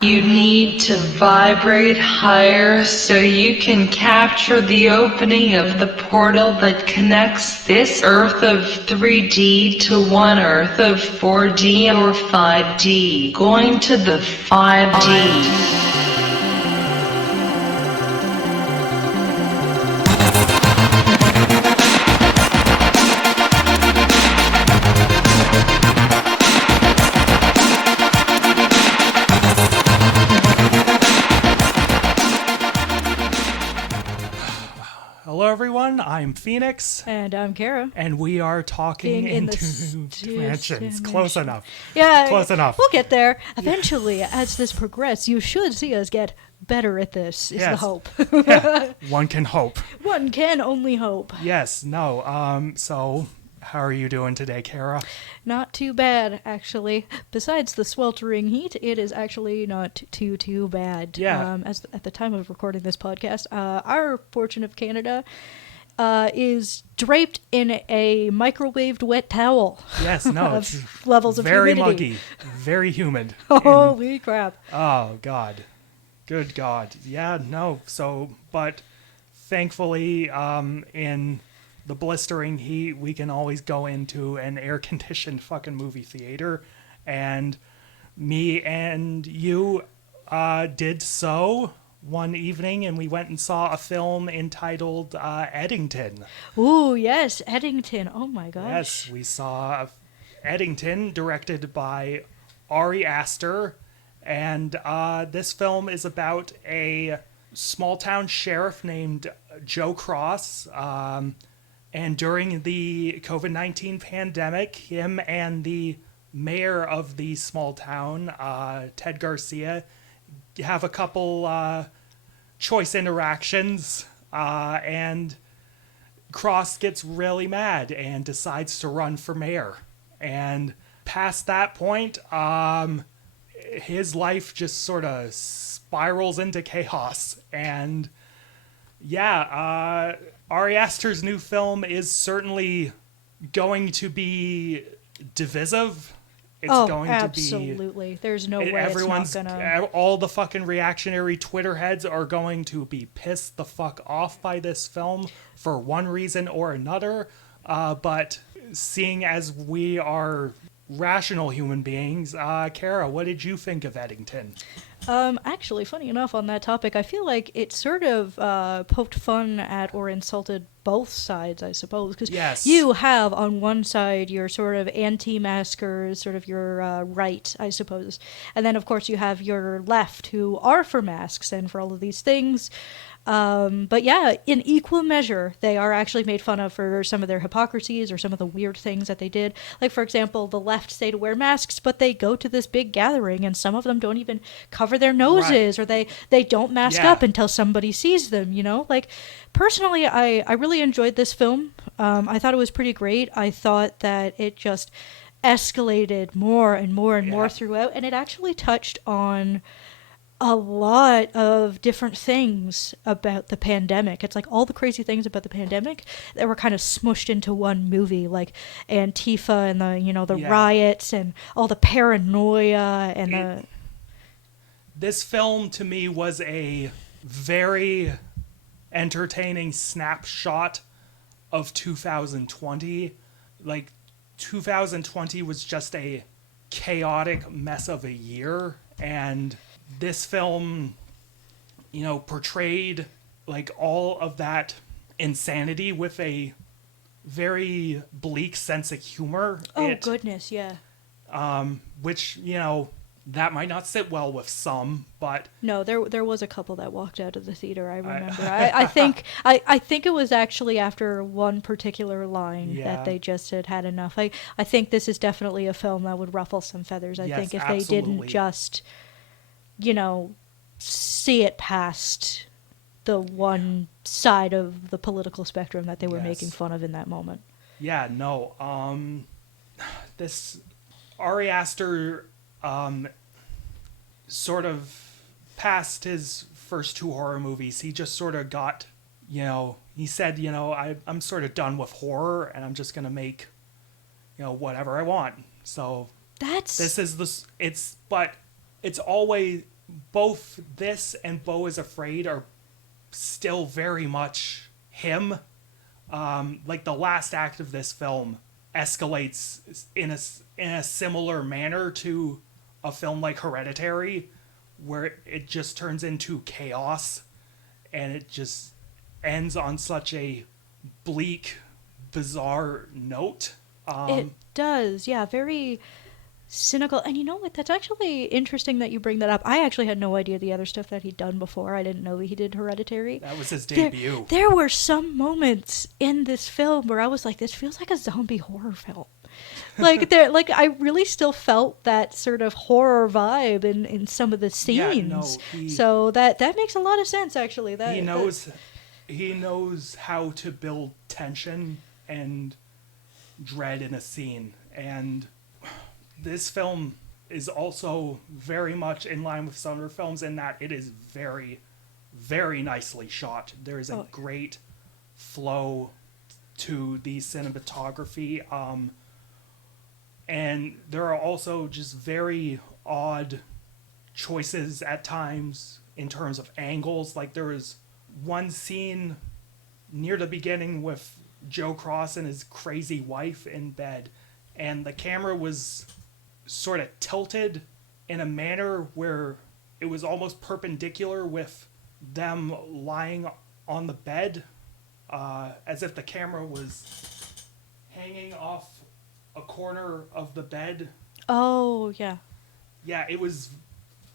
You need to vibrate higher so you can capture the opening of the portal that connects this Earth of 3D to one Earth of 4D or 5D. Going to the 5D. Hello everyone, I'm Phoenix. And I'm Kara. And we are talking into dimensions. Close enough. Yeah. Close enough. We'll get there. Eventually, as this progresses, you should see us get better at this, is the hope. Yeah, one can hope. One can only hope. Yes, no. So, how are you doing today, Kara? Not too bad, actually. Besides the sweltering heat, it is actually not too bad. Yeah. At the time of recording this podcast, our portion of Canada is draped in a microwaved wet towel. Yes, no, it's levels of very humidity. muggy, very humid. Holy crap. Oh, God. Good God. Yeah, no, but thankfully, in the blistering heat, we can always go into an air-conditioned fucking movie theater, and me and you did so one evening, and we went and saw a film entitled Eddington. Ooh, yes, Eddington. Oh my gosh. Yes, we saw Eddington, directed by Ari Aster, and this film is about a small-town sheriff named Joe Cross. And during the COVID-19 pandemic, him and the mayor of the small town, Ted Garcia, have a couple choice interactions, and Cross gets really mad and decides to run for mayor. And past that point, his life just sort of spirals into chaos. And yeah, Ari Aster's new film is certainly going to be divisive. It's going absolutely. to be, there's no way everyone's, it's not gonna... all the fucking reactionary Twitter heads are going to be pissed the fuck off by this film for one reason or another. But seeing as we are rational human beings, Kara, what did you think of Eddington? Actually, funny enough, on that topic, I feel like it sort of poked fun at or insulted both sides, I suppose. Because yes. You have, on one side, your sort of anti-maskers, sort of your right, I suppose. And then, of course, you have your left, who are for masks and for all of these things. But yeah, in equal measure, they are actually made fun of for some of their hypocrisies or some of the weird things that they did. Like, for example, the left say to wear masks, but they go to this big gathering and some of them don't even cover their noses, right. Or they don't mask up until somebody sees them, you know? Like, personally, I really enjoyed this film. I thought it was pretty great. I thought that it just escalated more and more and more throughout, and it actually touched on a lot of different things about the pandemic. It's like all the crazy things about the pandemic that were kind of smushed into one movie, like Antifa and the riots and all the paranoia and This film to me was a very entertaining snapshot of 2020. Like 2020 was just a chaotic mess of a year, and this film, portrayed like all of that insanity with a very bleak sense of humor. Goodness, yeah. Which, that might not sit well with some, but no, there was a couple that walked out of the theater. I remember. I think it was actually after one particular line that they just had enough. I think this is definitely a film that would ruffle some feathers. I think if absolutely. they didn't just see it past the one side of the political spectrum that they were making fun of in that moment. Yeah, no. This Ari Aster sort of past his first two horror movies, he just sort of got, he said, I'm sort of done with horror and I'm just going to make, whatever I want. So That's... this is it's always both this and Beau is Afraid are still very much him. Like the last act of this film escalates in a similar manner to a film like Hereditary, where it just turns into chaos, and it just ends on such a bleak, bizarre note. It does, yeah, very cynical. And you know what? That's actually interesting that you bring that up. I actually had no idea the other stuff that he'd done before. I didn't know he did Hereditary. That was his debut. There were some moments in this film where I was like, this feels like a zombie horror film. I really still felt that sort of horror vibe in some of the scenes. Yeah, no, so that makes a lot of sense, actually. He knows how to build tension and dread in a scene, and this film is also very much in line with some other films in that it is very, very nicely shot. There is a great flow to the cinematography, and there are also just very odd choices at times in terms of angles. Like there is one scene near the beginning with Joe Cross and his crazy wife in bed, and the camera was sort of tilted in a manner where it was almost perpendicular with them lying on the bed, as if the camera was hanging off a corner of the bed. Oh, yeah. Yeah, it was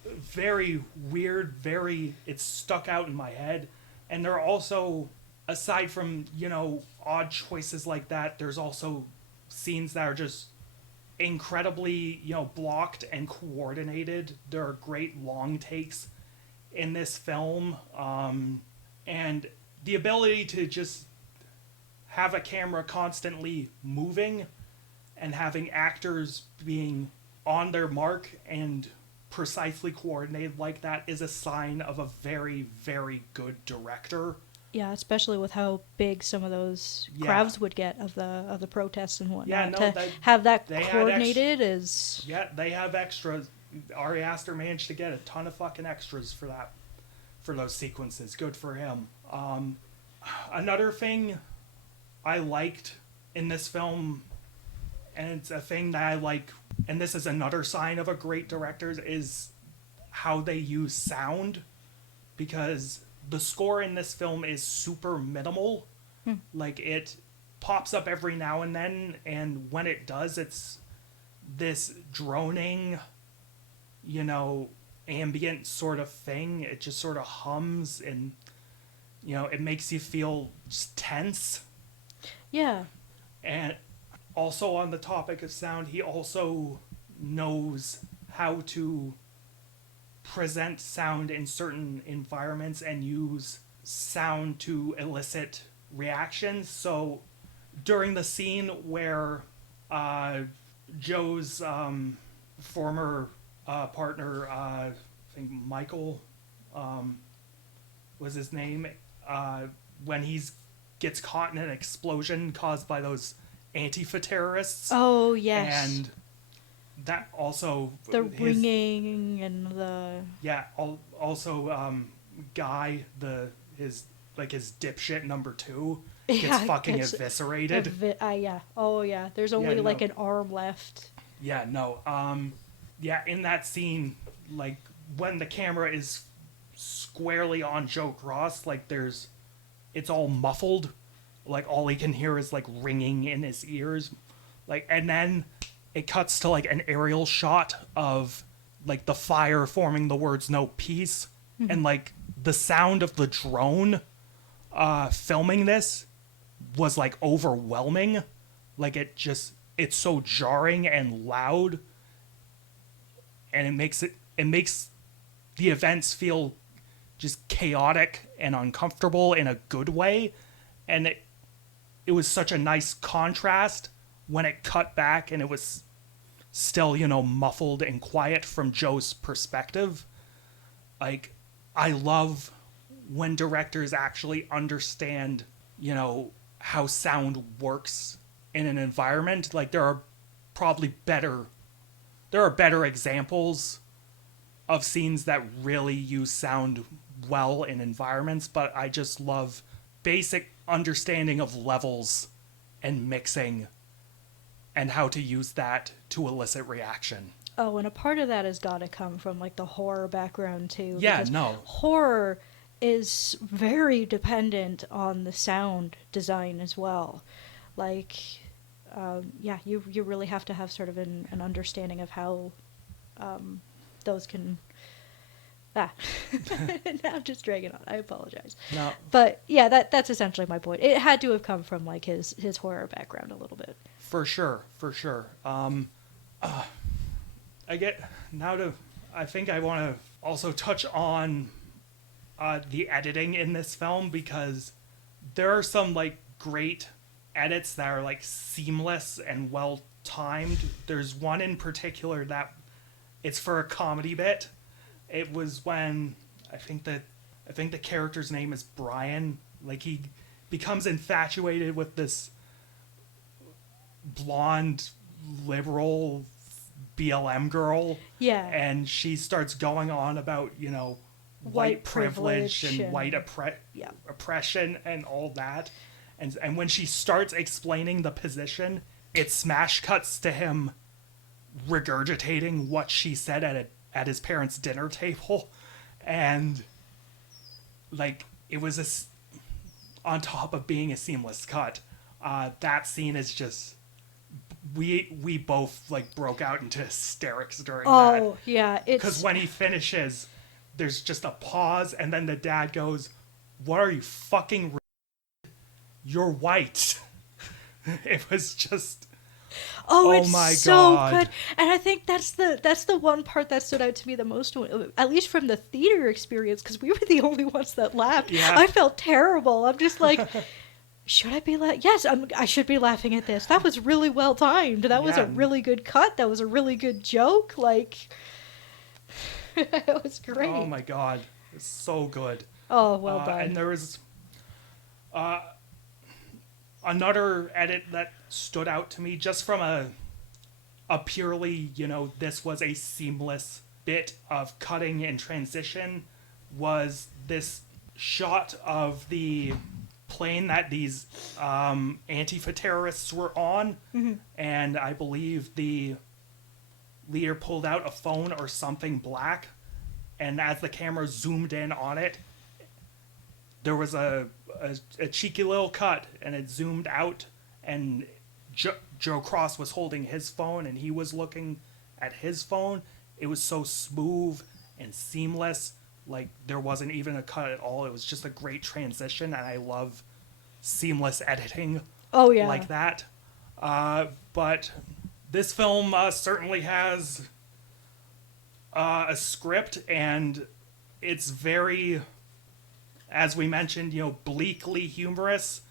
very weird, it stuck out in my head. And there are also, aside from, odd choices like that, there's also scenes that are just incredibly, blocked and coordinated. There are great long takes in this film. And the ability to just have a camera constantly moving and having actors being on their mark and precisely coordinated like that is a sign of a very, very good director. Yeah, especially with how big some of those crowds would get of the protests and whatnot. Yeah, no, to have that coordinated is... Yeah, they have extras. Ari Aster managed to get a ton of fucking extras for those sequences. Good for him. Another thing I liked in this film, and it's a thing that I like, and this is another sign of a great director, is how they use sound, because the score in this film is super minimal. Like, it pops up every now and then, and when it does, it's this droning, ambient sort of thing. It just sort of hums, and, it makes you feel just tense. Yeah. And also on the topic of sound, he also knows how to present sound in certain environments and use sound to elicit reactions. So during the scene where Joe's former partner, I think Michael was his name, when he gets caught in an explosion caused by those Antifa terrorists. Oh, yes. And that also... The ringing and the... Yeah, also Guy, his dipshit number 2, gets fucking eviscerated. Yeah. Oh, yeah. There's only an arm left. Yeah, no. In that scene, like, when the camera is squarely on Joe Cross, like, it's all muffled. Like, all he can hear is, like, ringing in his ears. Like, and then it cuts to, like, an aerial shot of, like, the fire forming the words "no peace." Mm-hmm. And, like, the sound of the drone filming this was, like, overwhelming. Like, it's so jarring and loud. And it makes the events feel just chaotic and uncomfortable in a good way. And it was such a nice contrast when it cut back and it was still, muffled and quiet from Joe's perspective. Like, I love when directors actually understand, how sound works in an environment. Like, there are better examples of scenes that really use sound well in environments, but I just love basic understanding of levels and mixing and how to use that to elicit reaction. Oh, and a part of that has got to come from like the horror background too. Yeah, because no. horror is very dependent on the sound design as well. Like, yeah, you really have to have sort of an understanding of how those can. Ah, now I'm just dragging on. I apologize. No. But yeah, that's essentially my point. It had to have come from like his horror background a little bit. For sure. I think I want to also touch on the editing in this film, because there are some like great edits that are like seamless and well timed. There's one in particular that it's for a comedy bit. It was when I think the character's name is Brian. Like, he becomes infatuated with this blonde liberal BLM girl. Yeah. And she starts going on about, white privilege and white oppression and all that. And when she starts explaining the position, it smash cuts to him regurgitating what she said at his parents' dinner table. And like, it was on top of being a seamless cut. That scene is just, we both like broke out into hysterics during that. Oh, yeah. Because when he finishes, there's just a pause, and then the dad goes, "What are you, fucking you're white." It was just, it's my so God. good. And I think that's the one part that stood out to me the most, at least from the theater experience, because we were the only ones that laughed. Yeah. I felt terrible. I'm just like, should I be Yes, I should be laughing at this. That was really well timed. That was a really good cut. That was a really good joke. Like, it was great. Oh my God, it's so good. Oh, well done. And there was another edit that stood out to me, just from a purely, this was a seamless bit of cutting and transition, was this shot of the plane that these Antifa terrorists were on. Mm-hmm. And I believe the leader pulled out a phone or something black, and as the camera zoomed in on it, there was a cheeky little cut, and it zoomed out, and Joe Cross was holding his phone, and he was looking at his phone. It was so smooth and seamless, like there wasn't even a cut at all. It was just a great transition, and I love seamless editing like that. But this film certainly has a script, and it's very, as we mentioned, bleakly humorous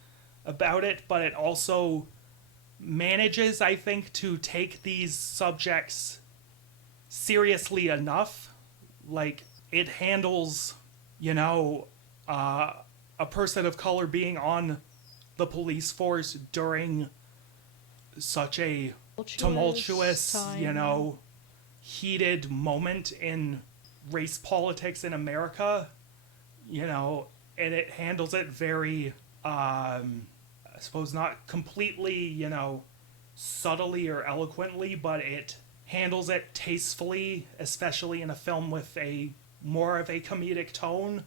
about it, but it also manages, I think, to take these subjects seriously enough. Like, it handles, a person of color being on the police force during such a tumultuous, time. Heated moment in race politics in America, and it handles it very, I suppose not completely, subtly or eloquently, but it handles it tastefully, especially in a film with more of a comedic tone.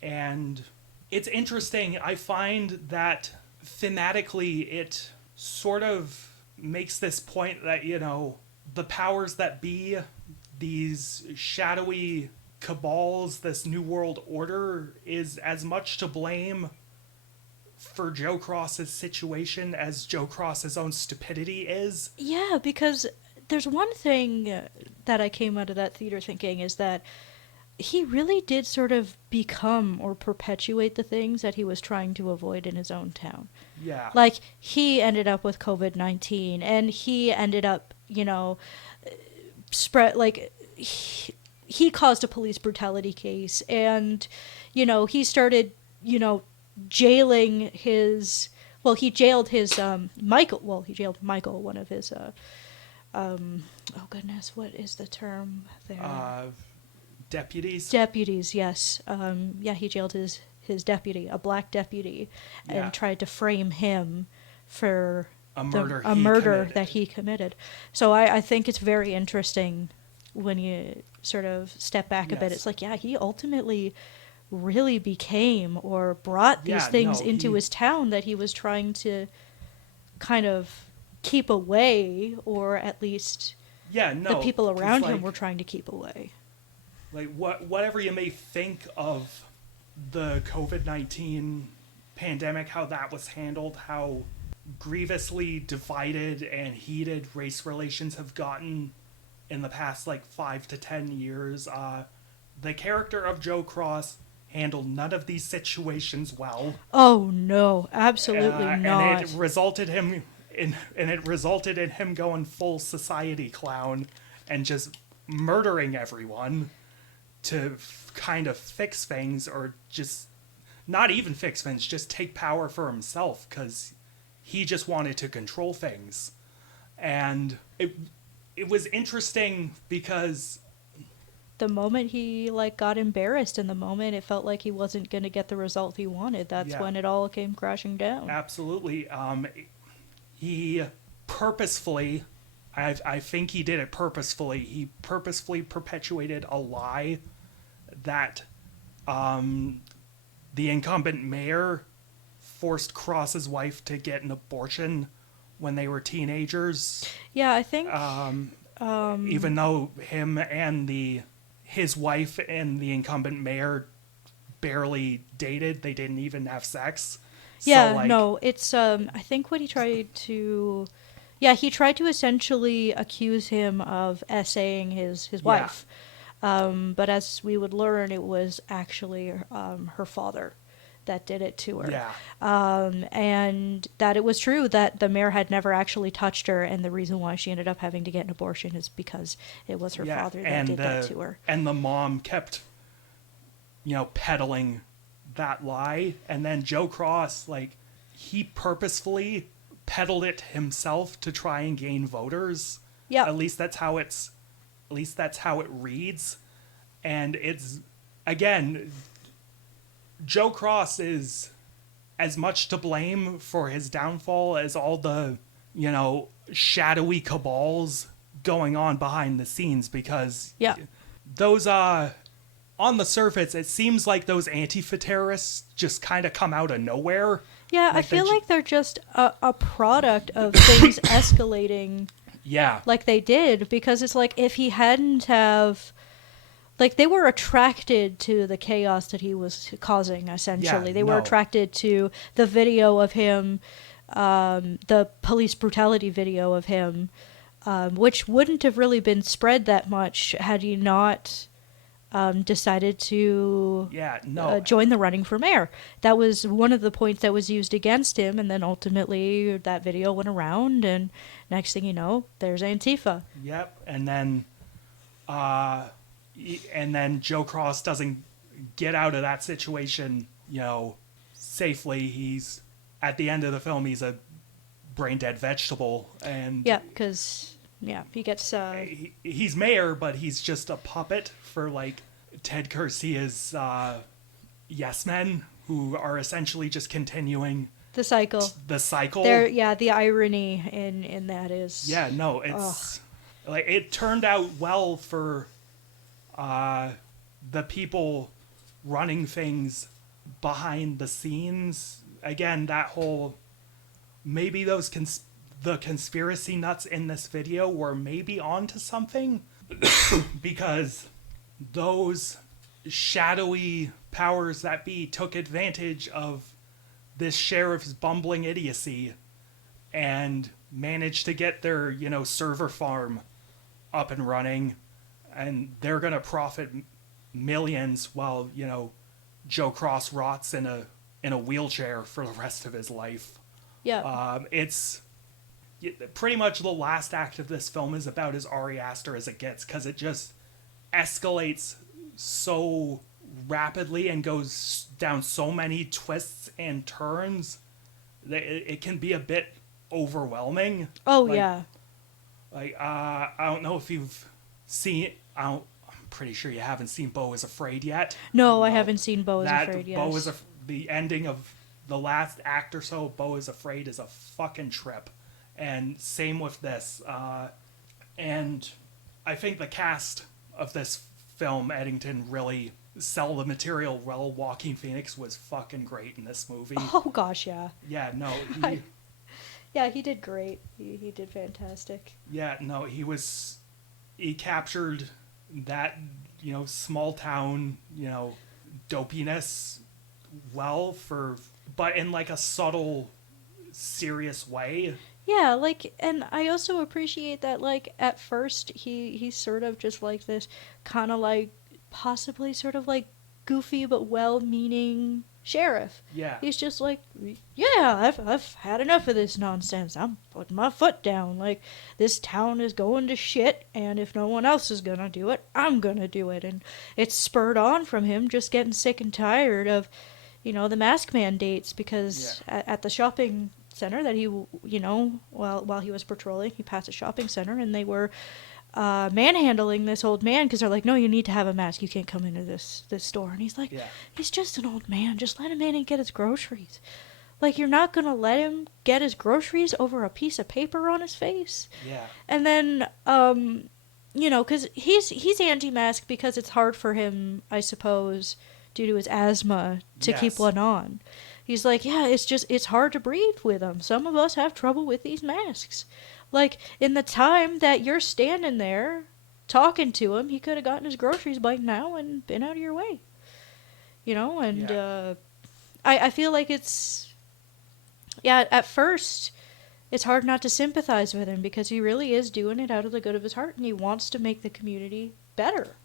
And it's interesting. I find that thematically it sort of makes this point that, the powers that be, these shadowy cabals, this New World Order, is as much to blame for Joe Cross's situation as Joe Cross's own stupidity is. Yeah, because there's one thing that I came out of that theater thinking is that he really did sort of become or perpetuate the things that he was trying to avoid in his own town. Yeah. Like, he ended up with COVID-19, and he ended up, he caused a police brutality case, and, he started, jailing his, he jailed his, he jailed Michael, one of his, oh goodness, what is the term there? deputies. Deputies, yes. He jailed his deputy, a black deputy, Yeah. and tried to frame him for A murder a he murder committed. that he committed. So I think it's very interesting when you sort of step back a bit. Yes. It's like, yeah, he ultimately really became or brought these Yeah, things no, into he- his town that he was trying to kind of keep away, or at least Yeah, no. the people 'cause, around him like- were trying to keep away. Like, whatever you may think of the COVID-19 pandemic, how that was handled, how grievously divided and heated race relations have gotten in the past, like, 5 to 10 years, the character of Joe Cross handled none of these situations well. Oh no, absolutely not. And it resulted in him going full society clown and just murdering everyone to kind of fix things, or just not even fix things, just take power for himself, because he just wanted to control things. And it was interesting because The moment he got embarrassed, and the moment it felt like he wasn't going to get the result he wanted, that's Yeah. when it all came crashing down. absolutely, he purposefully, I think he did it purposefully, he purposefully perpetuated a lie that the incumbent mayor forced Cross's wife to get an abortion when they were teenagers, Yeah, I think even though his wife and the incumbent mayor barely dated. They didn't even have sex. yeah, So, like, no, it's I think what he tried to he tried to essentially accuse him of essaying his Yeah. wife. But as we would learn, it was actually her father that did it to her. Yeah. And that it was true that the mayor had never actually touched her, and the reason why she ended up having to get an abortion is because it was her father that did that to her. And the mom kept, peddling that lie. And then Joe Cross, he purposefully peddled it himself to try and gain voters. Yeah. At least that's how it reads. And it's, again, Joe Cross is as much to blame for his downfall as all the, shadowy cabals going on behind the scenes, because Yeah. those, on the surface, it seems like those Antifa terrorists just kind of come out of nowhere. Yeah, I Like, they feel ju- like they're just a product of things escalating Yeah. like they did, because it's like if he hadn't have they were attracted to the chaos that he was causing, essentially. Yeah, they were no. attracted to the video of him, the police brutality video of him, which wouldn't have really been spread that much had he not decided to Yeah, no. join the running for mayor. That was one of the points that was used against him, and then ultimately that video went around, and next thing you know, there's Antifa. Yep, and then Joe Cross doesn't get out of that situation, safely. He's at the end of the film. He's a brain dead vegetable, and Yeah, because he gets he's mayor, but he's just a puppet for Ted Garcia's yes men, who are essentially just continuing the cycle. the cycle. The irony in that is It's it turned out well for the people running things behind the scenes. Again, that whole, maybe those the conspiracy nuts in this video were maybe onto something, because those shadowy powers that be took advantage of this sheriff's bumbling idiocy and managed to get their, server farm up and running, and they're going to profit millions while, Joe Cross rots in a wheelchair for the rest of his life. Yeah. It's pretty much the last act of this film is about as Ari Aster as it gets, because it just escalates so rapidly and goes down so many twists and turns that it can be a bit overwhelming. Oh, like- yeah. I don't know if you've seen. I'm pretty sure you haven't seen Beau is Afraid yet. No, I haven't seen Beau is Afraid yet. The ending of the last act or so of Beau is Afraid is a fucking trip. And same with this. And I think the cast of this film, Eddington, really sell the material well. Joaquin Phoenix was fucking great in this movie. Oh, gosh, yeah. Yeah, no, Yeah, he did great. He did fantastic. Yeah, no, he captured that, small town, dopiness well but in like a subtle, serious way. Yeah, and I also appreciate that, at first he's sort of just like this kind of possibly sort of goofy but well-meaning sheriff. Yeah. He's just like, yeah, I've had enough of this nonsense. I'm putting my foot down. This town is going to shit, and if no one else is gonna do it, I'm gonna do it. And it's spurred on from him just getting sick and tired of, the mask mandates, because at the shopping center that he, while he was patrolling, he passed a shopping center, and they were manhandling this old man because they're like, no, you need to have a mask. You can't come into this store. And he's like, he's just an old man. Just let him in and get his groceries. You're not going to let him get his groceries over a piece of paper on his face? Yeah. And then, because he's anti-mask because it's hard for him, I suppose, due to his asthma, to keep one on. He's like, yeah, it's hard to breathe with them. Some of us have trouble with these masks. In the time that you're standing there talking to him, he could have gotten his groceries by now and been out of your way. I feel like at first, it's hard not to sympathize with him because he really is doing it out of the good of his heart, and he wants to make the community better.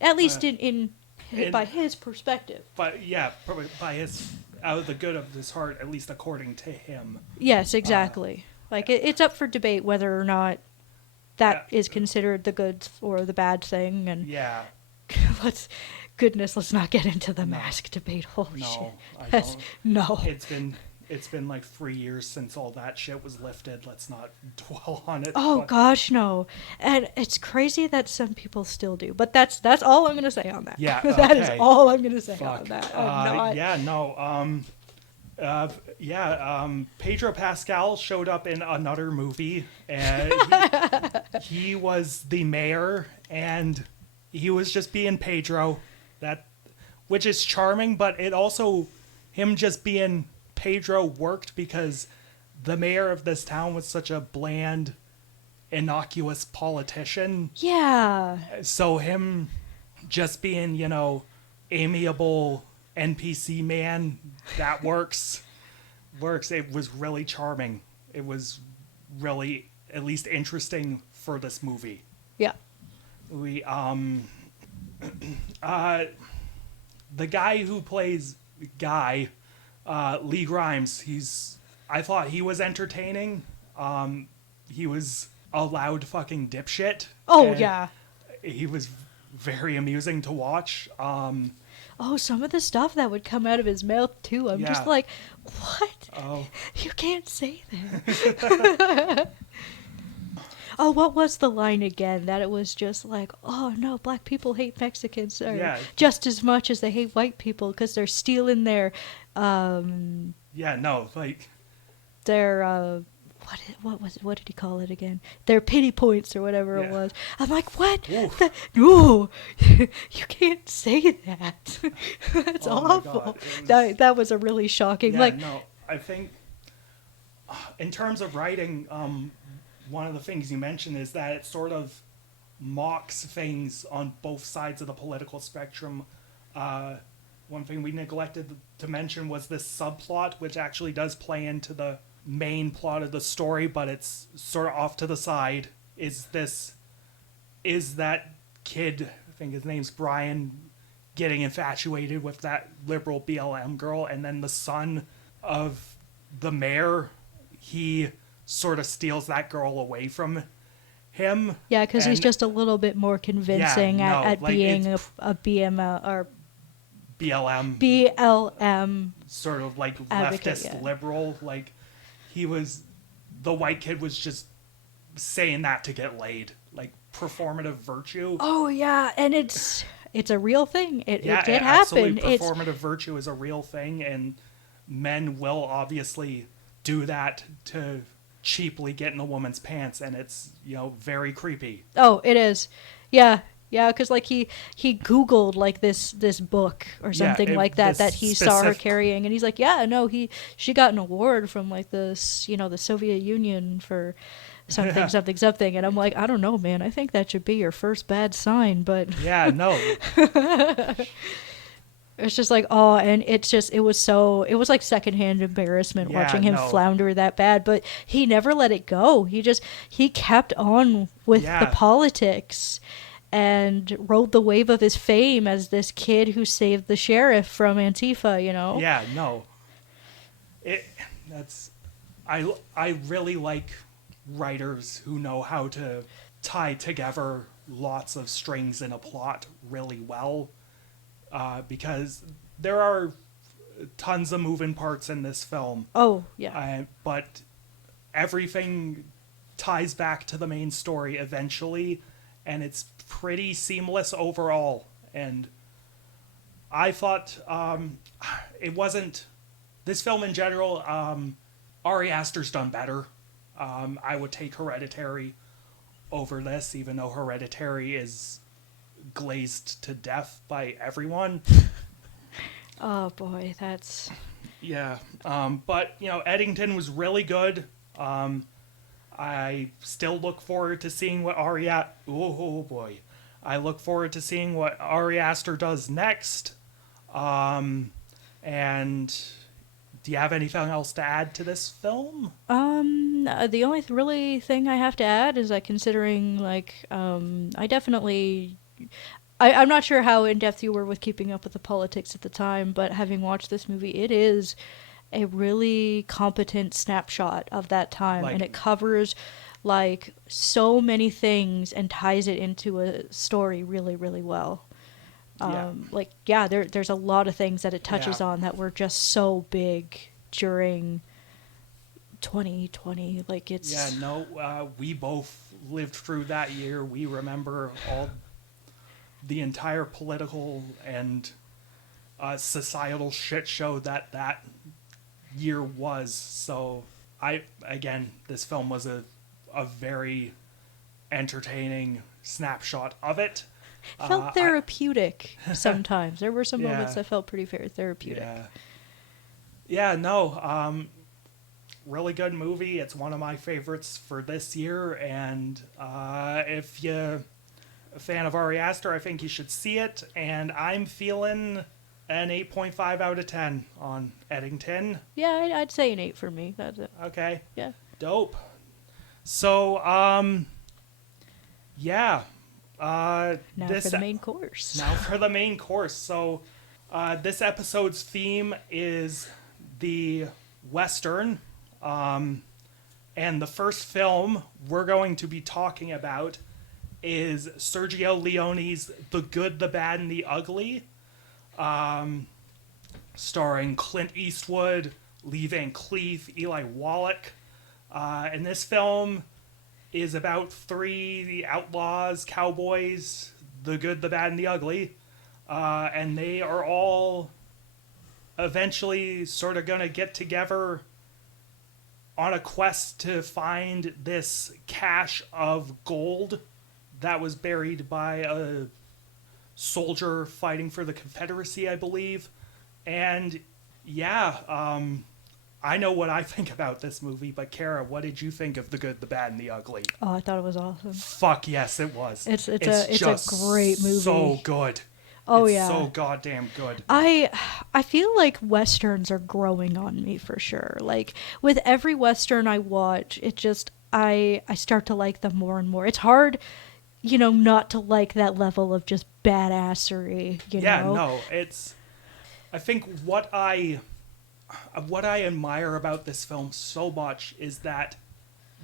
At least by his perspective. But, yeah, probably by out of the good of his heart, at least according to him. Yes, exactly. It's up for debate whether or not that is considered the good or the bad thing. And let's not get into the mask debate. Oh, shit. No. It's been 3 years since all that shit was lifted. Let's not dwell on it. Oh, gosh, no. And it's crazy that some people still do. But that's all I'm going to say on that. Yeah, That is all I'm going to say on that. Pedro Pascal showed up in another movie, and he was the mayor, and he was just being Pedro, which is charming, but it also, him just being Pedro worked because the mayor of this town was such a bland, innocuous politician. Yeah. So him just being, amiable NPC man, that works. It was really charming. It was really at least interesting for this movie. Yeah. The guy who plays Guy, Lee Grimes, I thought he was entertaining. He was a loud fucking dipshit. Oh, yeah. He was very amusing to watch. Some of the stuff that would come out of his mouth, too. I'm just like, what? Oh. You can't say that. Oh, what was the line again? That it was just like, oh, no, black people hate Mexicans just as much as they hate white people because they're stealing their... Their... What did he call it again? Their pity points or whatever it was. I'm like, what? No, you can't say that. That's awful. That was a really shocking. I think in terms of writing, one of the things you mentioned is that it sort of mocks things on both sides of the political spectrum. One thing we neglected to mention was this subplot, which actually does play into the main plot of the story, but it's sort of off to the side. Is that kid, I think his name's Brian, getting infatuated with that liberal BLM girl, and then the son of the mayor, he sort of steals that girl away from him. Yeah, because he's just a little bit more convincing at being a BML or BLM sort of advocate, leftist liberal. The white kid was just saying that to get laid, performative virtue. Oh yeah, and it's a real thing. It did happen. Absolutely, performative virtue is a real thing, and men will obviously do that to cheaply get in a woman's pants, and it's, very creepy. Oh, it is. Yeah. Yeah, because like he Googled like this book or something like that he saw her carrying, and he's like, yeah, no, she got an award from like this, the Soviet Union for something, something, something, and I'm like, I don't know, man, I think that should be your first bad sign, but Yeah, no. it's just like, oh, and it was like secondhand embarrassment watching him flounder that bad, but he never let it go. He kept on with the politics and rode the wave of his fame as this kid who saved the sheriff from Antifa, Yeah, no. I really like writers who know how to tie together lots of strings in a plot really well, because there are tons of moving parts in this film. Oh, yeah. But everything ties back to the main story eventually, and it's pretty seamless overall. And I thought it wasn't... This film in general, Ari Aster's done better. I would take Hereditary over this, even though Hereditary is glazed to death by everyone. Oh boy, that's... Yeah, but, Eddington was really good. I still look forward to seeing what oh boy. I look forward to seeing what Ari Aster does next. And do you have anything else to add to this film? The only really thing I have to add is that considering, like, I definitely... I'm not sure how in-depth you were with keeping up with the politics at the time, but having watched this movie, it is a really competent snapshot of that time, and it covers like so many things and ties it into a story really, really well. There's a lot of things that it touches on that were just so big during 2020. Like, it's... Yeah, no, we both lived through that year. We remember the entire political and societal shit show that year was. So this film was a very entertaining snapshot of it. Felt therapeutic sometimes. There were some moments that felt pretty therapeutic. Really good movie. It's one of my favorites for this year, and if you're a fan of Ari Aster, I think you should see it, and I'm feeling an 8.5 out of 10 on Eddington. Yeah, I'd say an 8 for me. That's it. Okay. Yeah. Dope. So, now for the main course. Now for the main course. So, this episode's theme is the Western. And the first film we're going to be talking about is Sergio Leone's The Good, the Bad, and the Ugly, starring Clint Eastwood, Lee Van Cleef, Eli Wallach. And this film is about three outlaws, cowboys, the good, the bad, and the ugly. And they are all eventually sort of going to get together on a quest to find this cache of gold that was buried by a soldier fighting for the Confederacy, I believe. And I know what I think about this movie, but Kara, what did you think of The Good, the Bad, and the Ugly? Oh, I thought it was awesome. Fuck yes, it was. It's a great movie. So good. Oh, it's so goddamn good. I feel like Westerns are growing on me for sure. Like, with every Western I watch, it just, I start to like them more and more. It's hard, not to like that level of just badassery, no, it's... I think what I admire about this film so much is that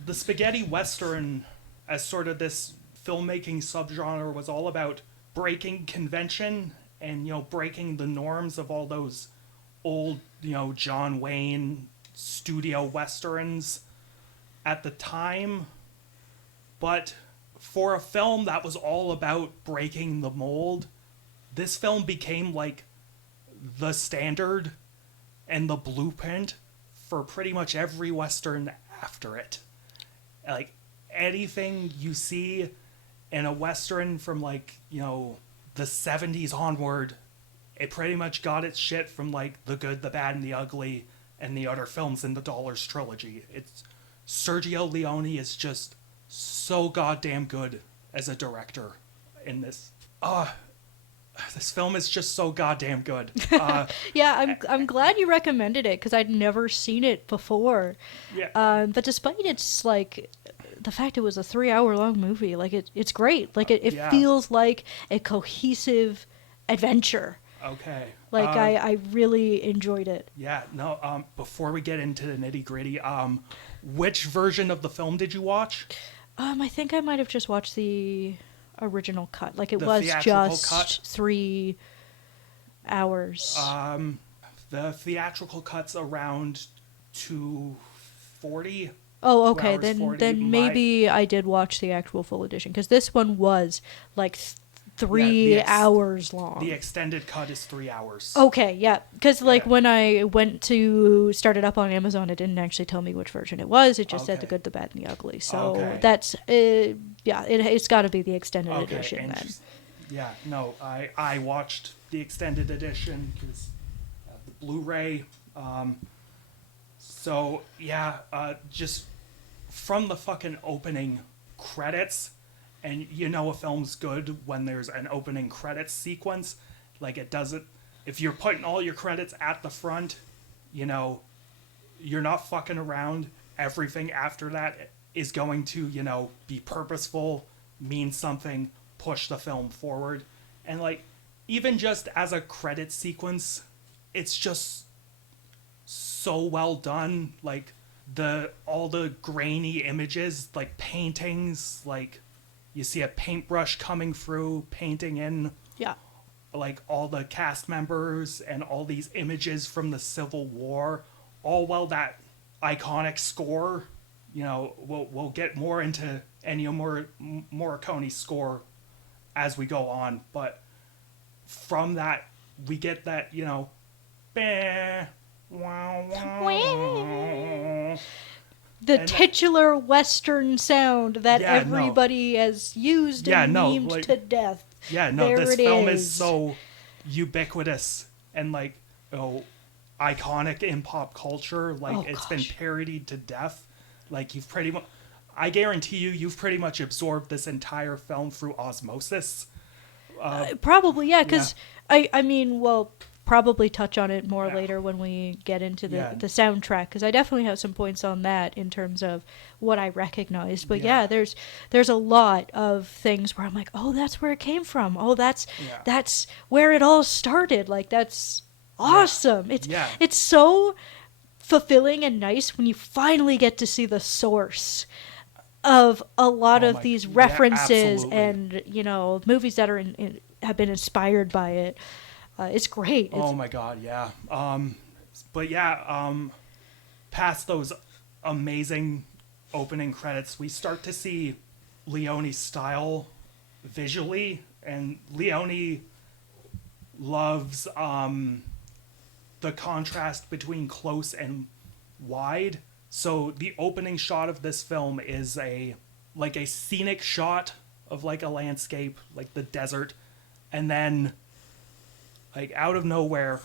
the spaghetti Western, as sort of this filmmaking subgenre, was all about breaking convention and, breaking the norms of all those old, John Wayne studio Westerns at the time. But for a film that was all about breaking the mold, this film became like the standard and the blueprint for pretty much every Western after it. Like, anything you see in a Western from, like, you know, the 70s onward, it pretty much got its shit from, like, The Good, the Bad, and the Ugly and the other films in the Dollars trilogy. It's Sergio Leone is just so goddamn good as a director in this. This film is just so goddamn good. Yeah, I'm glad you recommended it because I'd never seen it before. Yeah. But despite its like the fact it was a 3-hour long movie, like it's great. Like it Yeah. feels like a cohesive adventure. Okay. Like I really enjoyed it. Yeah, no, before we get into the nitty gritty, which version of the film did you watch? I think I might have just watched the original cut. Like it The was theatrical just cut? 3 hours. The theatrical cut's around 240. Oh, 2 okay. hours Then 40. then maybe I did watch the actual full edition because this one was like 3 hours long. The extended cut is 3 hours. Okay, yeah. Because, like, Yeah. when I went to start it up on Amazon, it didn't actually tell me which version it was. It just said The Okay. Good, the Bad, and the Ugly. So Okay. that's, yeah, it's got to be the extended edition then. Yeah, no, I watched the extended edition because the Blu-ray. So, yeah, just from the fucking opening credits, and you know a film's good when there's an opening credits sequence. Like, it doesn't... If you're putting all your credits at the front, you know, you're not fucking around. Everything after that is going to, you know, be purposeful, mean something, push the film forward. And, like, even just as a credit sequence, it's just so well done. Like, all the grainy images, like paintings, like, you see a paintbrush coming through, painting in, Yeah. like, all the cast members and all these images from the Civil War, all while that iconic score, you know, we'll get more into Ennio Morricone's score as we go on, but from that, we get that, you know, bah, wow, wow. The titular Western sound that Yeah, no. everybody has used Yeah, and no, memed like- to death. Yeah, no, There this it film is is. so ubiquitous and, like, iconic in pop culture. Like, Oh, it's been gosh. parodied to death. Like, you've pretty much... I guarantee you've pretty much absorbed this entire film through osmosis. Probably, yeah, because I mean, we'll probably touch on it more Yeah. later when we get into Yeah. the soundtrack, because I definitely have some points on that in terms of what I recognized. But Yeah. yeah, there's a lot of things where I'm like, oh, that's where it came from. Oh, that's where it all started. Like, that's awesome. It's so fulfilling and nice when you finally get to see the source of a lot of these references absolutely. and, you know, movies that are have been inspired by it. It's great. Oh my god, yeah. But yeah, past those amazing opening credits, we start to see Leone's style visually, and Leone loves the contrast between close and wide. So the opening shot of this film is a scenic shot of, like, a landscape, like the desert, and then, like, out of nowhere,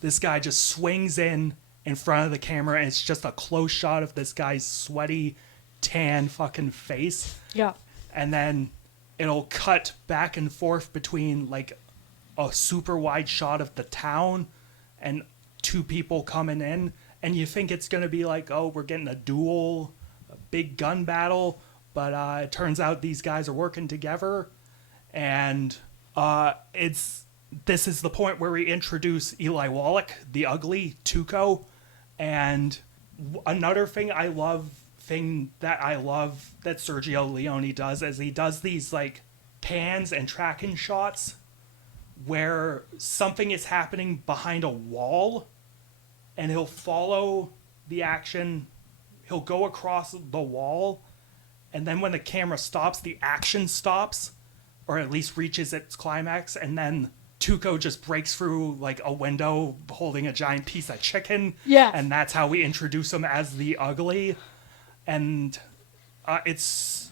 this guy just swings in front of the camera, and it's just a close shot of this guy's sweaty, tan fucking face. Yeah. And then it'll cut back and forth between, like, a super wide shot of the town and two people coming in, and you think it's going to be like, oh, we're getting a duel, a big gun battle, but it turns out these guys are working together, and this is the point where we introduce Eli Wallach, the ugly Tuco, and another thing that I love that Sergio Leone does is he does these, like, pans and tracking shots where something is happening behind a wall, and he'll follow the action. He'll go across the wall, and then when the camera stops, the action stops, or at least reaches its climax, and then Tuco just breaks through like a window holding a giant piece of chicken. Yeah. And that's how we introduce him as the Ugly. And it's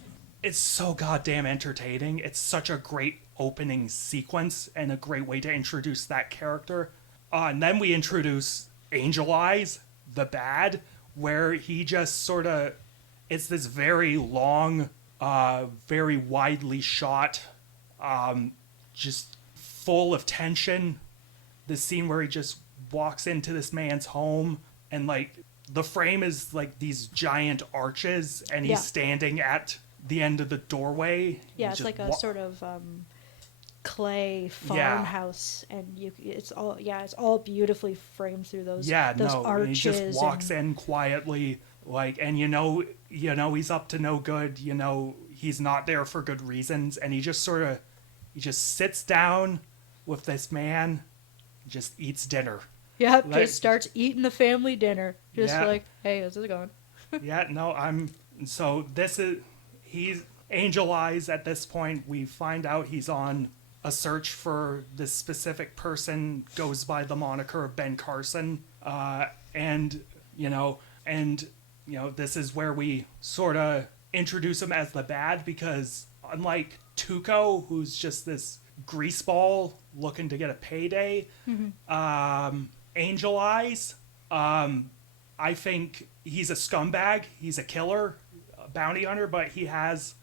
so goddamn entertaining. It's such a great opening sequence and a great way to introduce that character. And then we introduce Angel Eyes, the bad, where he just sort of, it's this very long, very widely shot, just full of tension. The scene where he just walks into this man's home and like the frame is like these giant arches and he's standing at the end of the doorway. Yeah, it's like a sort of clay farmhouse, and it's all beautifully framed through those arches. And he just walks in quietly, like, and you know he's up to no good. You know he's not there for good reasons, and he just sits down with this man, just eats dinner. Yep, just starts eating the family dinner. Just like, hey, how's it going? He's Angel Eyes at this point. We find out he's on a search for this specific person, goes by the moniker of Ben Carson. And this is where we sort of introduce him as the bad, because unlike Tuco, who's just this greaseball looking to get a payday, Angel Eyes, I think he's a scumbag. He's a killer, a bounty hunter, but he has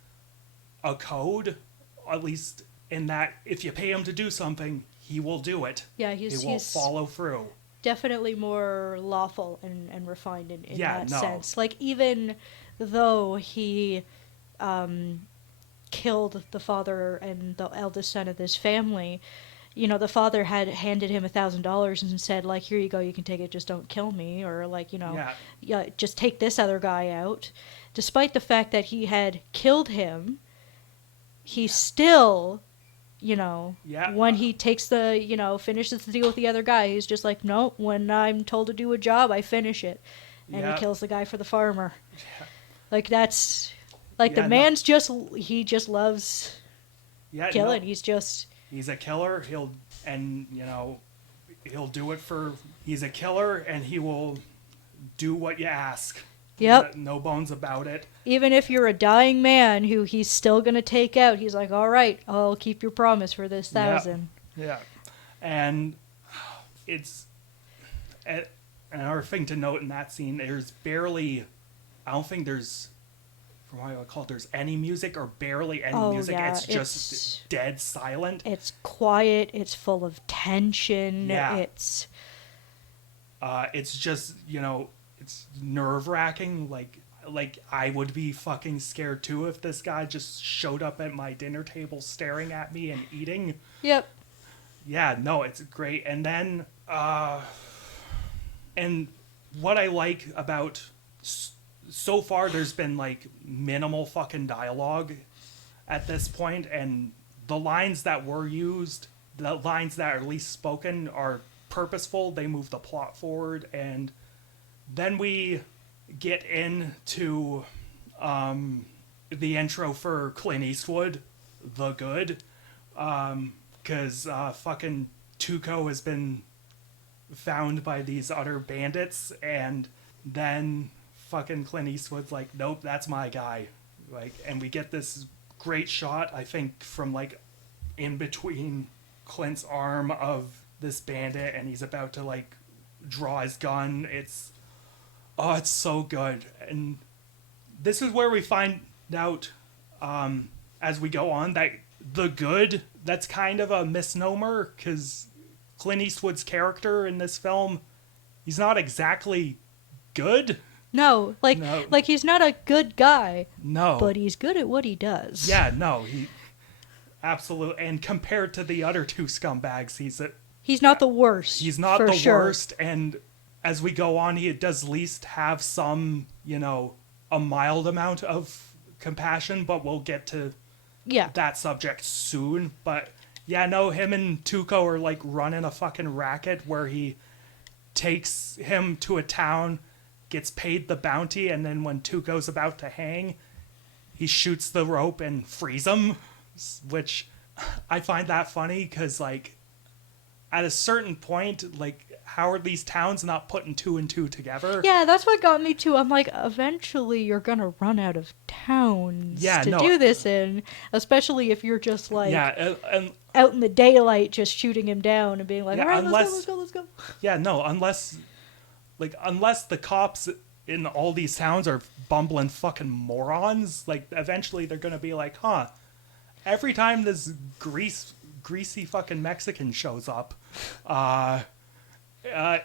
a code, at least in that if you pay him to do something, he will do it. Yeah, he will follow through. Definitely more lawful and refined in that sense. Like, even though he killed the father and the eldest son of this family, the father had handed him $1,000 and said, like, here you go, you can take it, just don't kill me, or like, just take this other guy out. Despite the fact that he had killed him, he still, when he takes finishes the deal with the other guy, he's just like, no, when I'm told to do a job, I finish it. And he kills the guy for the farmer. Yeah. Like, that's, like, the man's he just loves killing. He's a killer. He'll do it for, he's a killer and he will do what you ask. Yep. No bones about it. Even if you're a dying man who he's still going to take out, he's like, all right, I'll keep your promise for this 1,000. Yeah. And it's another thing to note in that scene, there's barely, I don't think there's, from what I would call it, there's any music or barely any music. Yeah, it's just dead silent. It's quiet. It's full of tension. Yeah. It's just, it's nerve-wracking. Like I would be fucking scared too if this guy just showed up at my dinner table staring at me and eating. Yep. Yeah, no, it's great. And then, and what I like about, so far there's been like minimal fucking dialogue at this point, and the lines that were used, the lines that are at least spoken, are purposeful. They move the plot forward. And then we get into the intro for Clint Eastwood, The Good, because fucking Tuco has been found by these other bandits, and then fucking Clint Eastwood's like, nope, that's my guy. Like, and we get this great shot, I think, from like in between Clint's arm of this bandit, and he's about to like draw his gun. It's so good. And this is where we find out as we go on that The Good, that's kind of a misnomer, because Clint Eastwood's character in this film, he's not exactly good. No, like he's not a good guy. No. But he's good at what he does. Yeah, no, he absolutely. And compared to the other two scumbags, he's not the worst. He's not the worst. And as we go on, he does at least have some, a mild amount of compassion, but we'll get to that subject soon. But yeah, no, him and Tuco are like running a fucking racket where he takes him to a town, gets paid the bounty, and then when Tuco's about to hang, he shoots the rope and frees him, which I find that funny because, like, at a certain point, like, how are these towns not putting two and two together? Yeah, that's what got me too. I'm like, eventually you're gonna run out of towns to do this in, especially if you're just like and out in the daylight just shooting him down and being like, all right, let's go. Yeah, no, unless the cops in all these towns are bumbling fucking morons, like, eventually they're gonna be like, huh, every time this greasy fucking Mexican shows up,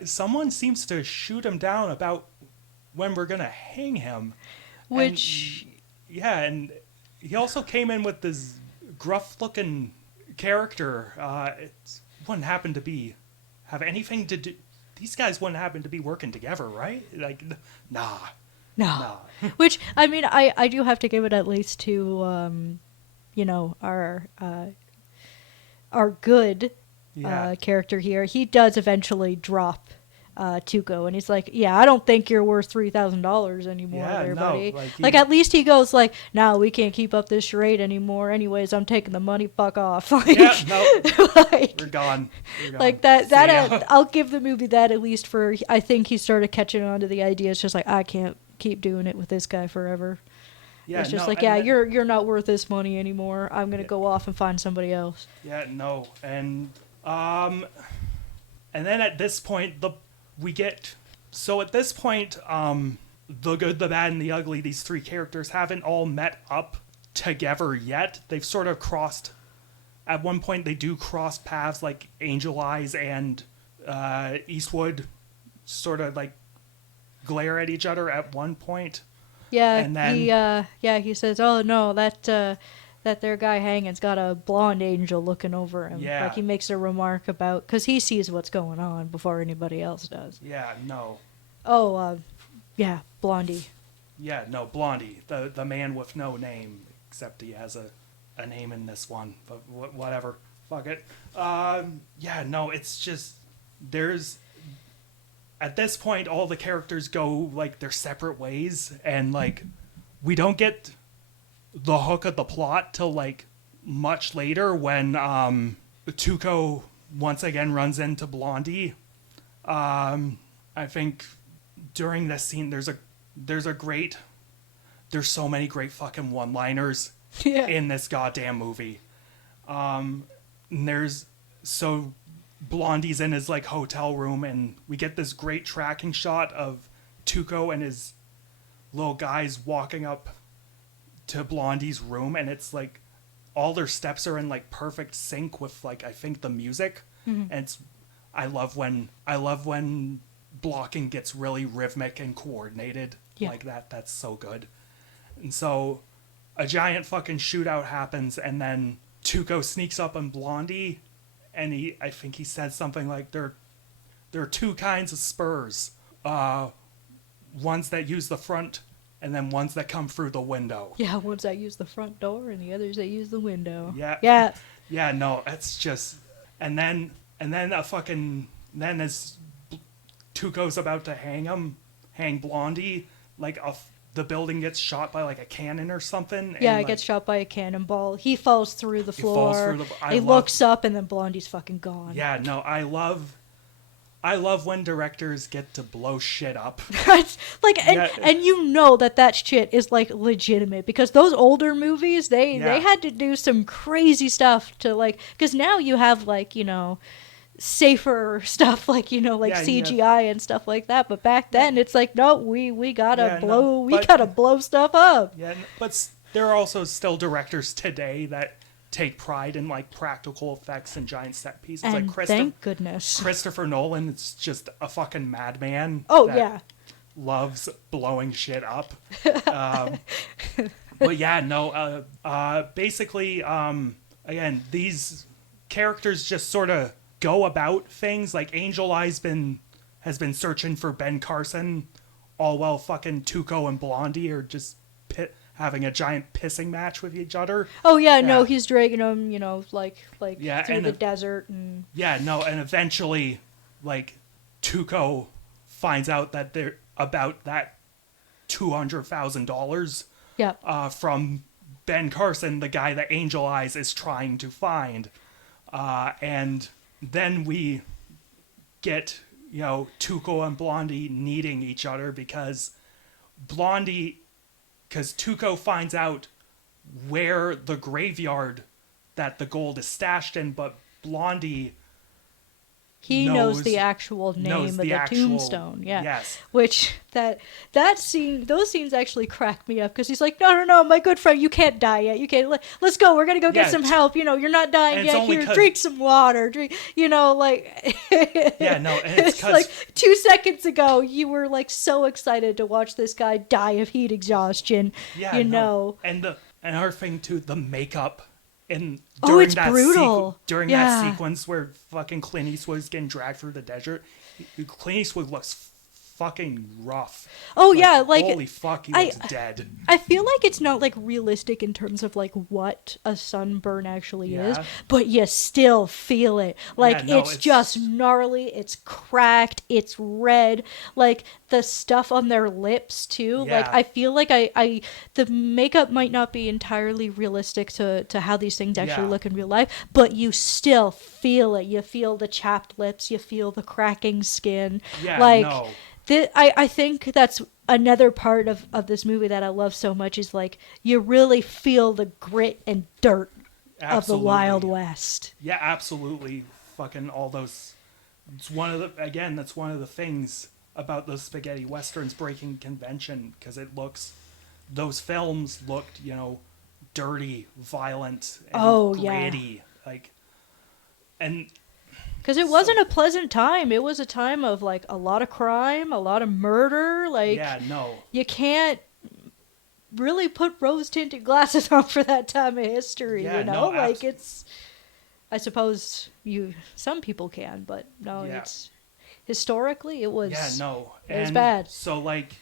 someone seems to shoot him down about when we're gonna hang him. Which... And he also came in with this gruff-looking character. It wouldn't happen to have anything to do... These guys wouldn't happen to be working together, right? Like, nah. No. Which, I mean, I do have to give it at least to, our good character here. He does eventually drop Tuco, and he's like, yeah, I don't think you're worth $3,000 anymore, buddy. Like, at least he goes like, no, we can't keep up this charade anymore. Anyways, I'm taking the money, fuck off. Like, we're gone. Like, that I'll give the movie that at least for, I think he started catching on to the idea. It's just like, I can't keep doing it with this guy forever. Yeah, it's just you're not worth this money anymore. I'm gonna go off and find somebody else. Yeah, no, and then at this point the good, the bad, and the ugly, these three characters haven't all met up together yet. They've sort of crossed. At one point, they do cross paths, like Angel Eyes and Eastwood, sort of like glare at each other at one point. Yeah, and then, he says, "Oh no, that their guy hanging's got a blonde angel looking over him." Yeah. Like, he makes a remark about, because he sees what's going on before anybody else does. Yeah, no. Oh, Blondie. Yeah, no, Blondie, the man with no name, except he has a name in this one, but whatever. Fuck it. No, it's just, at this point, all the characters go, like, their separate ways, and, like, we don't get the hook of the plot till, like, much later when Tuco once again runs into Blondie. I think during this scene, there's so many great fucking one-liners in this goddamn movie. Blondie's in his, like, hotel room, and we get this great tracking shot of Tuco and his little guys walking up to Blondie's room, and it's like all their steps are in, like, perfect sync with, like, I think the music. Mm-hmm. And I love when blocking gets really rhythmic and coordinated like that. That's so good. And so a giant fucking shootout happens, and then Tuco sneaks up on Blondie, and I think he said something like, there are two kinds of spurs. Ones that use the front, and then ones that come through the window. Yeah, ones that use the front door, and the others that use the window. Yeah, no, it's just... And then as Tuco's about to hang Blondie, like, the building gets shot by, like, a cannon or something. Yeah, it gets shot by a cannonball. He falls through the floor. He looks up, and then Blondie's fucking gone. Yeah, no, I love when directors get to blow shit up. And you know that shit is, like, legitimate, because those older movies, they had to do some crazy stuff to, like, because now you have, like, safer stuff, like, CGI and stuff like that, but back then it's like, no, we gotta blow stuff up. Yeah, but there are also still directors today that take pride in, like, practical effects and giant set pieces. And like thank goodness. Christopher Nolan is just a fucking madman. Oh, yeah. Loves blowing shit up. But yeah, no, basically, again, these characters just sort of go about things. Like, Angel Eyes has been searching for Ben Carson, all while fucking Tuco and Blondie are just having a giant pissing match with each other. Oh yeah, no, he's dragging them, like through the desert and... Yeah, no, and eventually, like, Tuco finds out that they're about that $200,000 Yeah. from Ben Carson, the guy that Angel Eyes is trying to find. And then we get, Tuco and Blondie needing each other because Tuco finds out where the graveyard that the gold is stashed in, but Blondie He knows the actual knows name the of the actual- tombstone. Yeah. yes. Which that scene, those scenes actually crack me up because he's like, no, my good friend, you can't die yet. You can't. Let's go. We're gonna go get Yeah, some help. You're not dying and it's yet. only Here, 'cause- drink some water. Drink. Like. Yeah, no, and it's 'cause- like 2 seconds ago you were like so excited to watch this guy die of heat exhaustion. Yeah, you no. know. And our thing too, the makeup and Oh, it's brutal. During Yeah. that sequence where fucking Clint Eastwood's getting dragged through the desert, Clint Eastwood looks fucking rough. Oh, yeah, like, holy fuck, he I- looks dead. I feel like it's not like realistic in terms of like what a sunburn actually is, Yeah. but you still feel it. Like Yeah, no, it's just gnarly, it's cracked, it's red. Like the stuff on their lips too. Like Yeah. I feel like I the makeup might not be entirely realistic to how these things actually Yeah. look in real life, but you still feel it. You feel the chapped lips, you feel the cracking skin. Yeah, like no. I think that's another part of this movie that I love so much is like you really feel the grit and dirt of the Wild Absolutely. West. Yeah, absolutely. Fucking all those. It's one of that's one of the things about those spaghetti westerns breaking convention, because those films looked, dirty, violent, and Oh, yeah. gritty. Like, and Because it wasn't a pleasant time. It was a time of like a lot of crime, a lot of murder. Like yeah, no. you can't really put rose tinted glasses on for that time of history. Yeah, You know, no, like it's. I suppose some people can, but no, Yeah. it's historically it was. Yeah, no. It was And bad. So, like,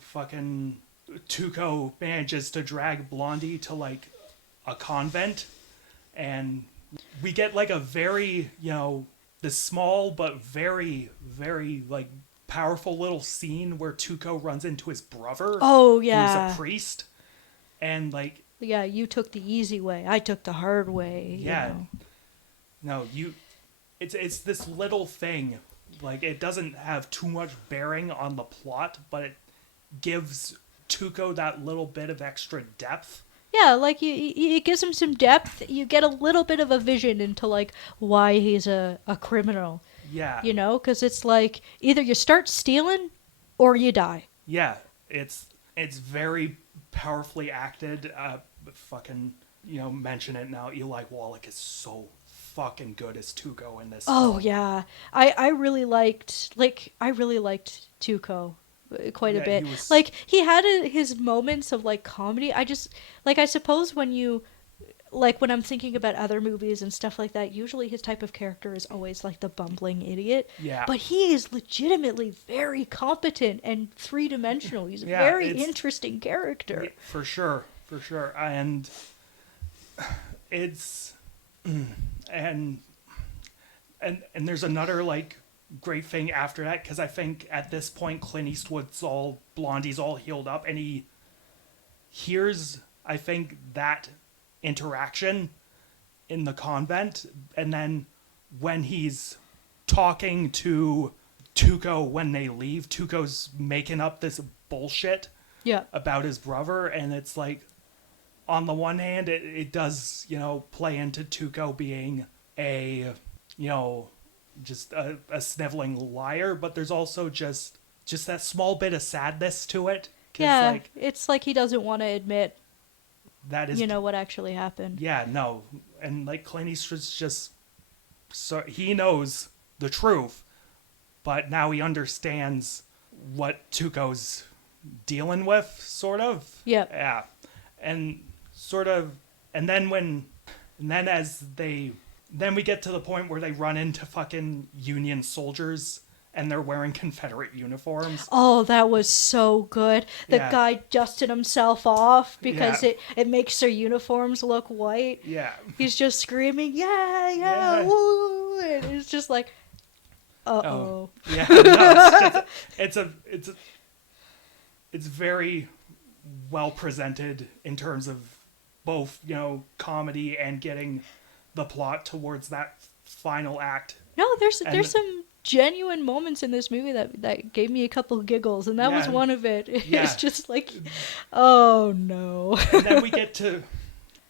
fucking Tuco manages to drag Blondie to, like, a convent, and we get, like, a very, this small but very, very, like, powerful little scene where Tuco runs into his brother, Oh who's yeah. a priest, and, like, Yeah, you took the easy way. I took the hard way. yeah, You know. no, it's this little thing, like, it doesn't have too much bearing on the plot, but it gives Tuco that little bit of extra depth. Yeah, like it gives him some depth. You get a little bit of a vision into like why he's a criminal. Yeah, You know, because it's like either you start stealing or you die. yeah, it's very powerfully acted. Fucking, mention it now. Eli Wallach is so fucking good as Tuco in this. Oh film. yeah, I really liked Tuco quite a Yeah, bit. he was- Like he had his moments of like comedy. I just like I suppose when you like when I'm thinking about other movies and stuff like that, usually his type of character is always like the bumbling idiot. Yeah. But he is legitimately very competent and three-dimensional. He's a Yeah, very it's- interesting character. Yeah, for sure, and it's and there's another like great thing after that, because I think at this point Blondie's all healed up, and he hears, I think, that interaction in the convent, and then when he's talking to Tuco when they leave, Tuco's making up this bullshit Yeah. about his brother, and it's like, on the one hand, it does, play into Tuco being a, just a sniveling liar, but there's also just that small bit of sadness to it. 'Cause, Yeah, like, it's like he doesn't want to admit, that is, what actually happened. yeah, no, and like Clint Eastwood's just, so he knows the truth, but now he understands what Tuco's dealing with, sort of. Yep. Yeah, and sort of, and then then we get to the point where they run into fucking Union soldiers and they're wearing Confederate uniforms. Oh, that was so good. The Yeah. guy dusted himself off because Yeah. it makes their uniforms look white. Yeah, He's just screaming, yeah, Yeah. woo! And it's just like, uh-oh. oh, yeah. No, it's very well presented in terms of both, comedy and getting the plot towards that final act. No, there's And- there's some genuine moments in this movie that gave me a couple of giggles, and that was Yeah. one of it. It's Yeah. just like, oh no. And then we get to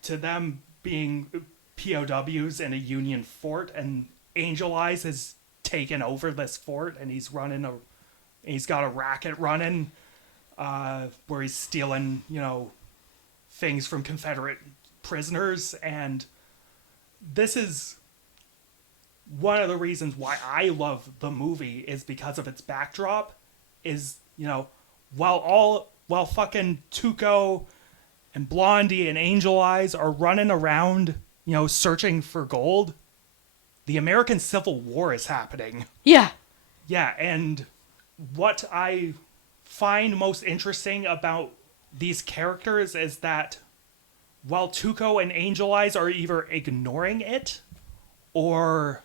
them being POWs in a Union fort, and Angel Eyes has taken over this fort, and he's got a racket running, where he's stealing, things from Confederate prisoners, and this is one of the reasons why I love the movie is because of its backdrop. Is, while fucking Tuco and Blondie and Angel Eyes are running around, searching for gold, the American Civil War is happening. Yeah. Yeah, and what I find most interesting about these characters is that while Tuco and Angel Eyes are either ignoring it or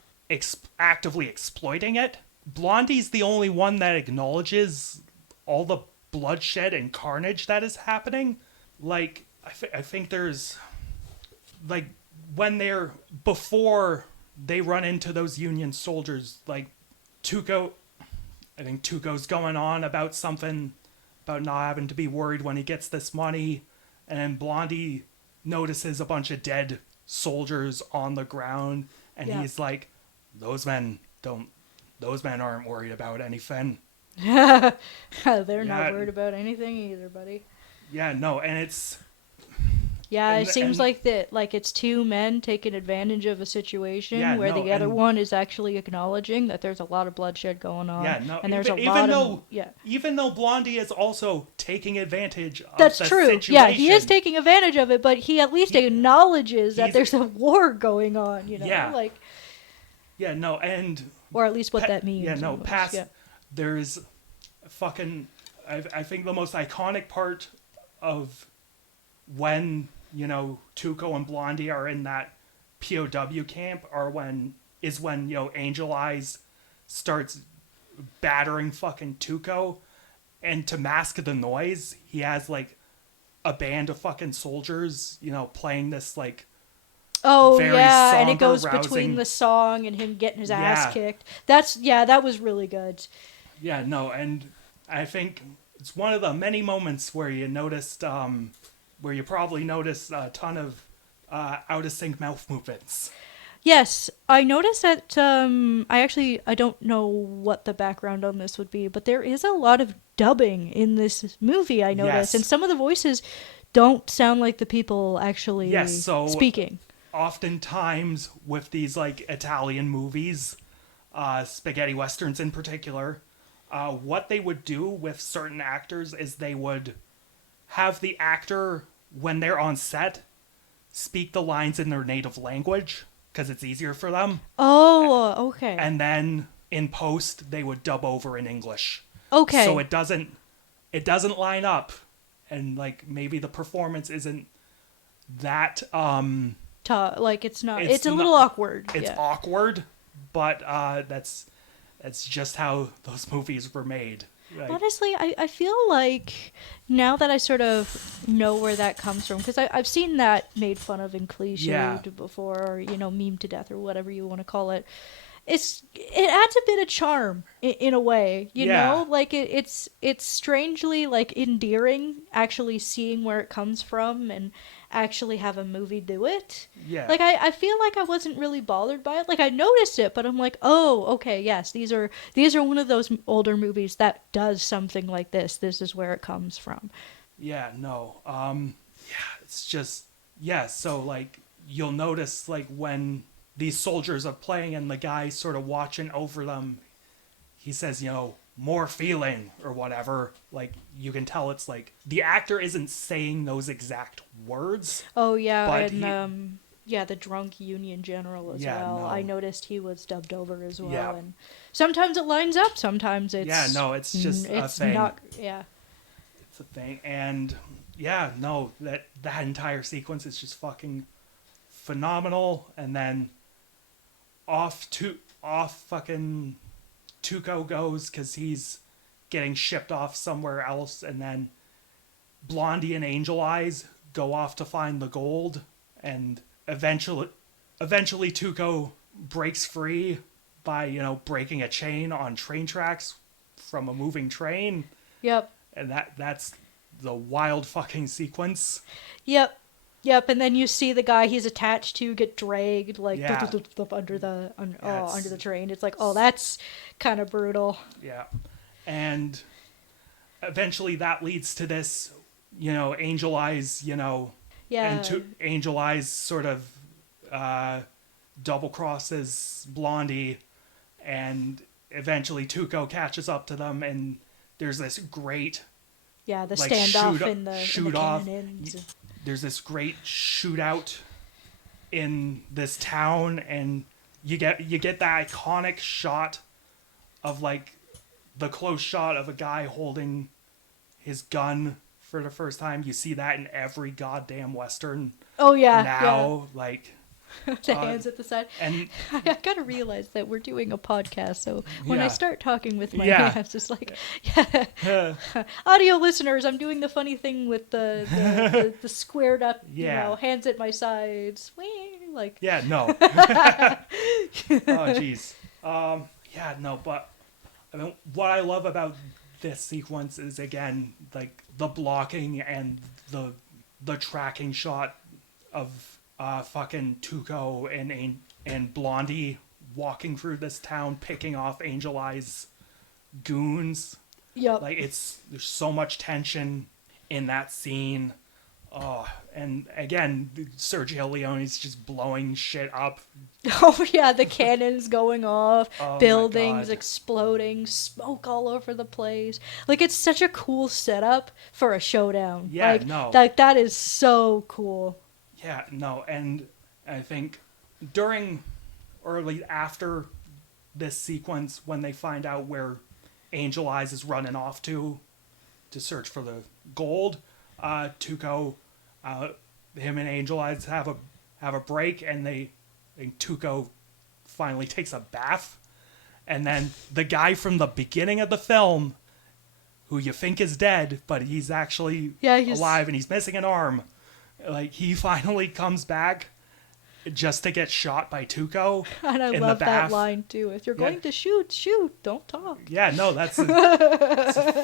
actively exploiting it, Blondie's the only one that acknowledges all the bloodshed and carnage that is happening. Like, I think there's, like, before they run into those Union soldiers, like, I think Tuco's going on about something, about not having to be worried when he gets this money, and then Blondie notices a bunch of dead soldiers on the ground, and he's like, those men aren't worried about anything. They're not worried about anything either, buddy. Yeah, no, and it's... Yeah, it seems like it's two men taking advantage of a situation where the other one is actually acknowledging that there's a lot of bloodshed going on. Yeah, no, and there's even though Blondie is also taking advantage of That's the true. situation. Yeah, he is taking advantage of it, but he at least acknowledges that there's a war going on, Yeah. like... Yeah, no, and... Or at least what that means. Yeah, no, almost. There's fucking... I think the most iconic part of when, Tuco and Blondie are in that POW camp is when, Angel Eyes starts battering fucking Tuco, and to mask the noise, he has, like, a band of fucking soldiers, playing this, like... Oh, very yeah, and somber, it goes rousing... between the song and him getting his ass kicked. That was really good. Yeah, no, and I think it's one of the many moments where you noticed, where you probably noticed a ton of out-of-sync mouth movements. Yes, I noticed that, I don't know what the background on this would be, but there is a lot of dubbing in this movie, I noticed, Yes. and some of the voices don't sound like the people actually speaking. Oftentimes with these, like, Italian movies, spaghetti westerns in particular, what they would do with certain actors is they would have the actor, when they're on set, speak the lines in their native language, because it's easier for them. Oh, okay. And then in post, they would dub over in English. Okay. So it doesn't line up, and, like, maybe the performance isn't that... it's not. It's a little awkward. It's awkward, but that's just how those movies were made. Like, honestly, I feel like now that I sort of know where that comes from, because I've seen that made fun of and cliched before, or meme to death, or whatever you want to call it. It adds a bit of charm in a way, you know, like it's strangely, like, endearing actually seeing where it comes from and actually have a movie do it. Yeah. Like, I feel like I wasn't really bothered by it. Like, I noticed it, but I'm like, oh, okay, yes, these are one of those older movies that does something like this. This is where it comes from. Yeah, no. It's just, so, like, you'll notice, like, when these soldiers are playing and the guy sort of watching over them, he says, more feeling or whatever. Like, you can tell it's like the actor isn't saying those exact words. Oh yeah, but and the drunk Union general as well. No. I noticed he was dubbed over as well, and sometimes it lines up, sometimes it's it's just a thing. It's a thing, and that entire sequence is just fucking phenomenal. And then off fucking Tuco goes because he's getting shipped off somewhere else, and then Blondie and Angel Eyes go off to find the gold, and eventually Tuco breaks free by, breaking a chain on train tracks from a moving train. Yep. And that's the wild fucking sequence. Yep. Yep, and then you see the guy he's attached to get dragged like Yeah. under the train. It's like, oh, that's kind of brutal. Yeah. And eventually that leads to this, Angel Eyes, Yeah. and Angel Eyes sort of double crosses Blondie, and eventually Tuco catches up to them, and there's this great Yeah, the like standoff in the shoot-off. cannons. There's this great shootout in this town, and you get that iconic shot of like the close shot of a guy holding his gun for the first time. You see that in every goddamn Western Oh yeah, now. Like yeah. The hands at the side. and I gotta realize that we're doing a podcast, so when I Yeah. start talking with my Yeah. hands, it's like, yeah. Audio listeners, I'm doing the funny thing with the squared up, Yeah. hands at my sides, like. yeah, no. Oh jeez. Yeah, no, but I mean, what I love about this sequence is, again, like the blocking and the tracking shot of fucking Tuco and Blondie walking through this town, picking off Angel Eyes goons. Yep. Like, there's so much tension in that scene. Oh, and again, Sergio Leone's just blowing shit up. Oh yeah, the cannons going off, Oh, my buildings God. exploding, smoke all over the place. Like, it's such a cool setup for a showdown. Yeah, like, no. that is so cool. Yeah, no, and I think during, or at least after this sequence, when they find out where Angel Eyes is running off to search for the gold, Tuco, him and Angel Eyes have a break, and Tuco finally takes a bath, and then the guy from the beginning of the film, who you think is dead, but he's actually alive, and he's missing an arm. Like, he finally comes back just to get shot by Tuco. And I in love the that bath. line too. If you're going to shoot, don't talk. Yeah, no, that's a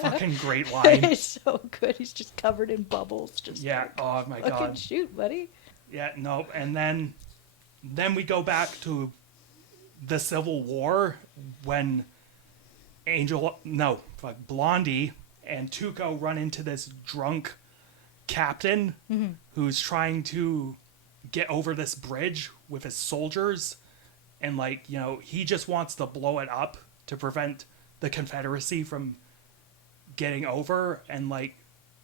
fucking great line. It's so good. He's just covered in bubbles. Just Yeah, like, oh my fucking god. shoot, buddy. Yeah, no, and then we go back to the Civil War when Blondie and Tuco run into this drunk captain who's trying to get over this bridge with his soldiers, and he just wants to blow it up to prevent the Confederacy from getting over. And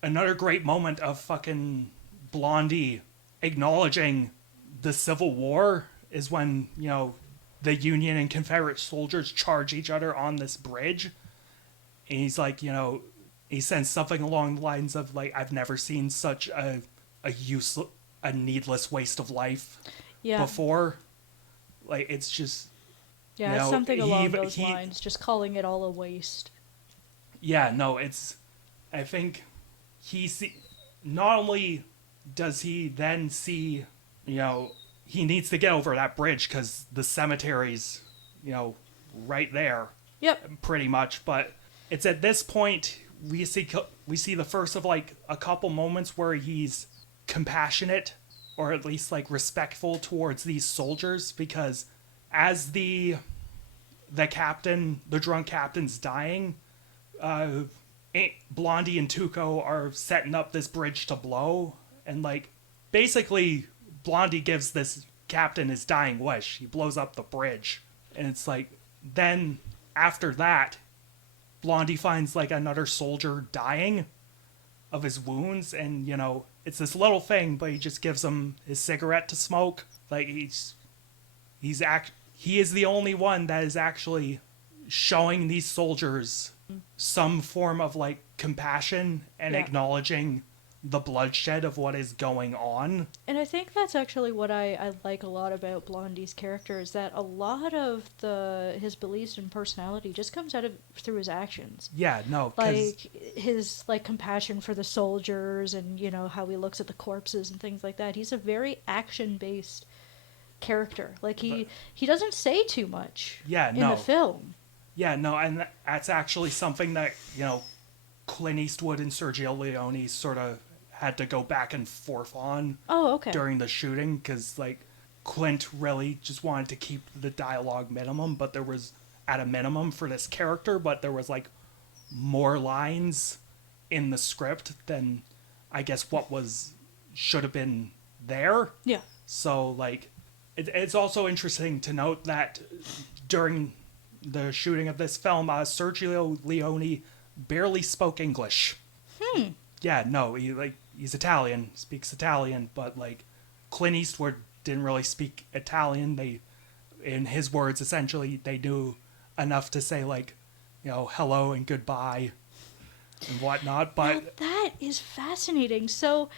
another great moment of fucking Blondie acknowledging the Civil War is when the Union and Confederate soldiers charge each other on this bridge, and he's like, he says something along the lines of I've never seen such a needless waste of life before. It's just something along those lines. Just calling it all a waste. Yeah, no, I think not only does he then see, he needs to get over that bridge because the cemetery's, right there. Yep. Pretty much, but it's at this point we see the first of a couple moments where he's compassionate, or at least respectful towards these soldiers, because as the drunk captain's dying, Blondie and Tuco are setting up this bridge to blow, and basically Blondie gives this captain his dying wish. He blows up the bridge, and it's then after that, Blondie finds another soldier dying of his wounds, and it's this little thing, but he just gives him his cigarette to smoke. He is the only one that is actually showing these soldiers some form of compassion and acknowledging the bloodshed of what is going on. And I think that's actually what I like a lot about Blondie's character, is that a lot of his beliefs and personality just comes out of through his actions. Yeah, no, 'cause Like his like compassion for the soldiers, and you know how he looks at the corpses and things like that. He's a very action based character. Like he doesn't say too much in the film. Yeah, no, and that's actually something that, Clint Eastwood and Sergio Leone sort of had to go back and forth on Oh, okay. during the shooting, because, like, Clint really just wanted to keep the dialogue minimum, but there was, at a minimum for this character, but there was, like, more lines in the script than, I guess, should have been there. Yeah. So, like, it's also interesting to note that during the shooting of this film, Sergio Leone barely spoke English. Yeah, no, he's Italian, speaks Italian, but like Clint Eastwood didn't really speak Italian. They, in his words, essentially, they knew enough to say like, hello and goodbye and whatnot. But Now, that is fascinating. So,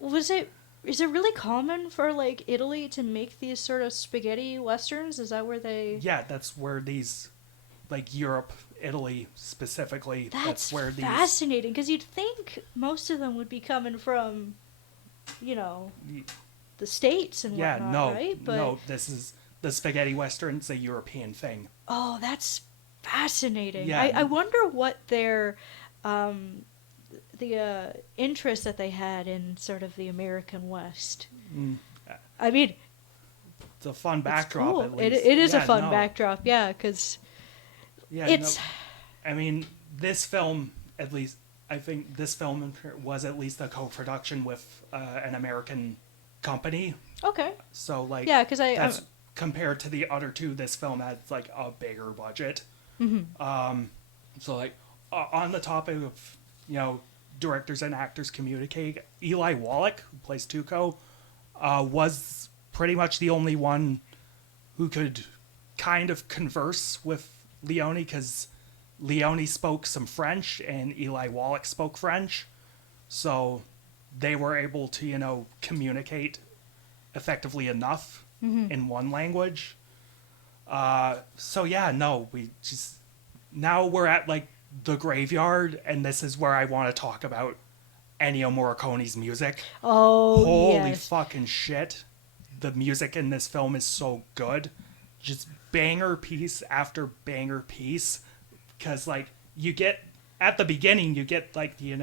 is it really common for like Italy to make these sort of spaghetti westerns? Is that where they? yeah, that's where these, like Europe, Italy specifically. That's where these. fascinating, because you'd think most of them would be coming from, the States and Yeah, whatnot, no, right? But, no. This is the spaghetti western's a European thing. oh, that's fascinating. Yeah. I wonder what their the interest that they had in sort of the American West. I mean, It's a fun it's backdrop. cool. At least. It is a Yeah, fun no. backdrop, yeah, because Yeah, it's. no, I mean, this film, at least, I think this film was at least a co-production with an American company. Okay. So, like, Yeah, because that's compared to the other two. This film has like a bigger budget. So, like, on the topic of directors and actors communicate, Eli Wallach, who plays Tuco, was pretty much the only one who could kind of converse with Leone, because Leone spoke some French and Eli Wallach spoke French, so they were able to communicate effectively enough in one language. So yeah, no, now we're at like the graveyard, and this is where I want to talk about Ennio Morricone's music. Oh, Holy yes. fucking shit. The music in this film is so good. Just banger piece after banger piece. Because, like, at the beginning, you get, like, the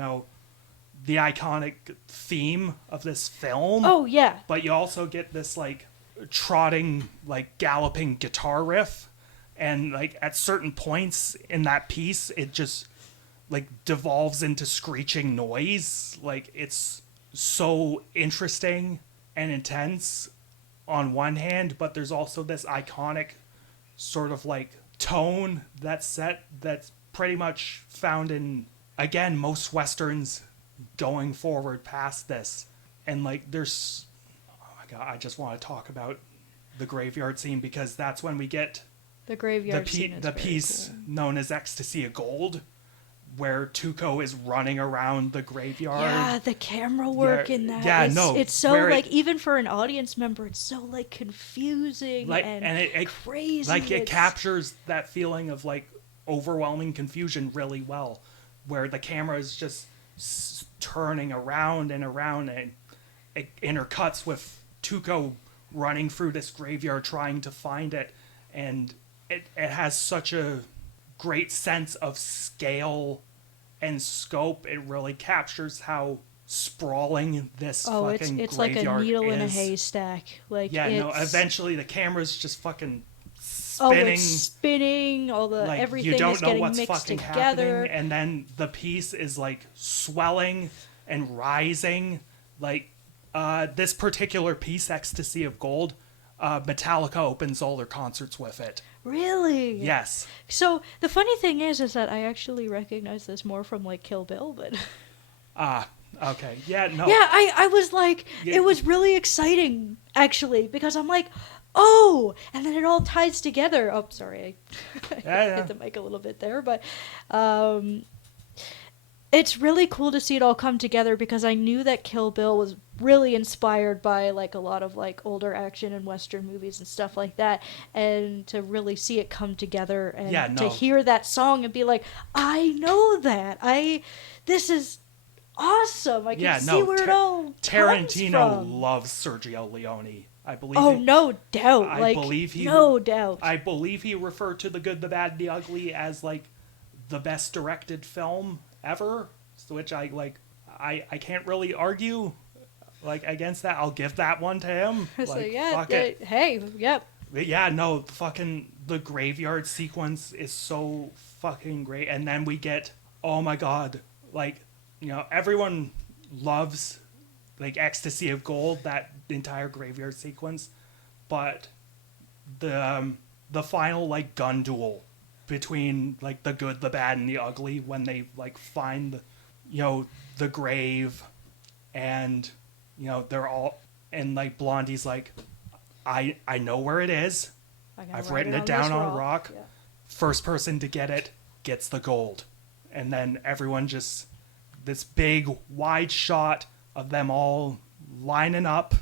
iconic theme of this film. Oh, yeah. But you also get this, like, trotting, like, galloping guitar riff. And, like, at certain points in that piece, it just, like, devolves into screeching noise. Like, it's so interesting and intense on one hand, but there's also this iconic sort of, like, tone that's pretty much found in, again, most westerns going forward past this. And, like, there's... Oh, my God, I just want to talk about the graveyard scene, because that's when we get... The graveyard scene is the very piece cool. known as Ecstasy of Gold, where Tuco is running around the graveyard. Yeah, the camera work in that. Yeah, is, no, it's so where like even for an audience member, it's so like confusing Like, and it crazy. Like, it It's- captures that feeling of like overwhelming confusion really well, where the camera is just turning around and around, and it intercuts with Tuco running through this graveyard trying to find it, and it has such a great sense of scale and scope. It really captures how sprawling this fucking it's like a graveyard needle in a is. haystack. Like Yeah, no, it's- eventually the camera's just fucking Oh, spinning. it's spinning. All the Like, everything you don't is know getting what's mixed fucking together. happening, and then the piece is like swelling and rising. Like, this particular piece, Ecstasy of Gold, Metallica opens all their concerts with it. Really? Yes. So the funny thing is that I actually recognize this more from like Kill Bill, but Okay. Yeah, no. yeah, I was like, Yeah. it was really exciting actually, because I'm like, oh, and then it all ties together. Oh, sorry, I Yeah. hit the mic a little bit there, but it's really cool to see it all come together because I knew that Kill Bill was really inspired by like a lot of like older action and western movies and stuff like that, and to really see it come together and Yeah, to no. hear that song and be like, I know that. This is awesome. I can Yeah, see no. where it all Tarantino comes from. loves Sergio Leone. I believe. Oh, no doubt. I believe he. No doubt. I believe he referred to The Good, the Bad, and the Ugly as like the best directed film ever. So which I like. I can't really argue like against that. I'll give that one to him. So Like, yeah, fuck it. hey, yep. But yeah, no, fucking the graveyard sequence is so fucking great, and then we get, oh my god, like, you know, everyone loves like Ecstasy of Gold, that entire graveyard sequence, but the final like gun duel between like the good, the bad, and the ugly when they like find, you know, the grave, and you know they're all, and like Blondie's like, I know where it is. I've written it down on a rock. Yeah. First person to get it gets the gold. And then everyone just, this big wide shot of them all lining up.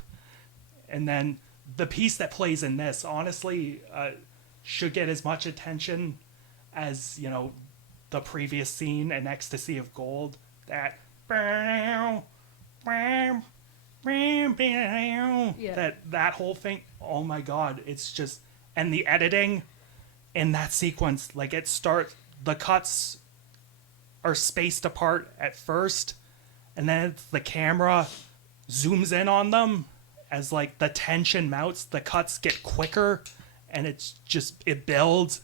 And then the piece that plays in this, honestly, should get as much attention as, you know, the previous scene in Ecstasy of Gold. That, Yeah. that whole thing, oh my god, it's just, and the editing in that sequence, like it starts, the cuts are spaced apart at first, and then the camera zooms in on them as like the tension mounts, the cuts get quicker, and it's just, it builds,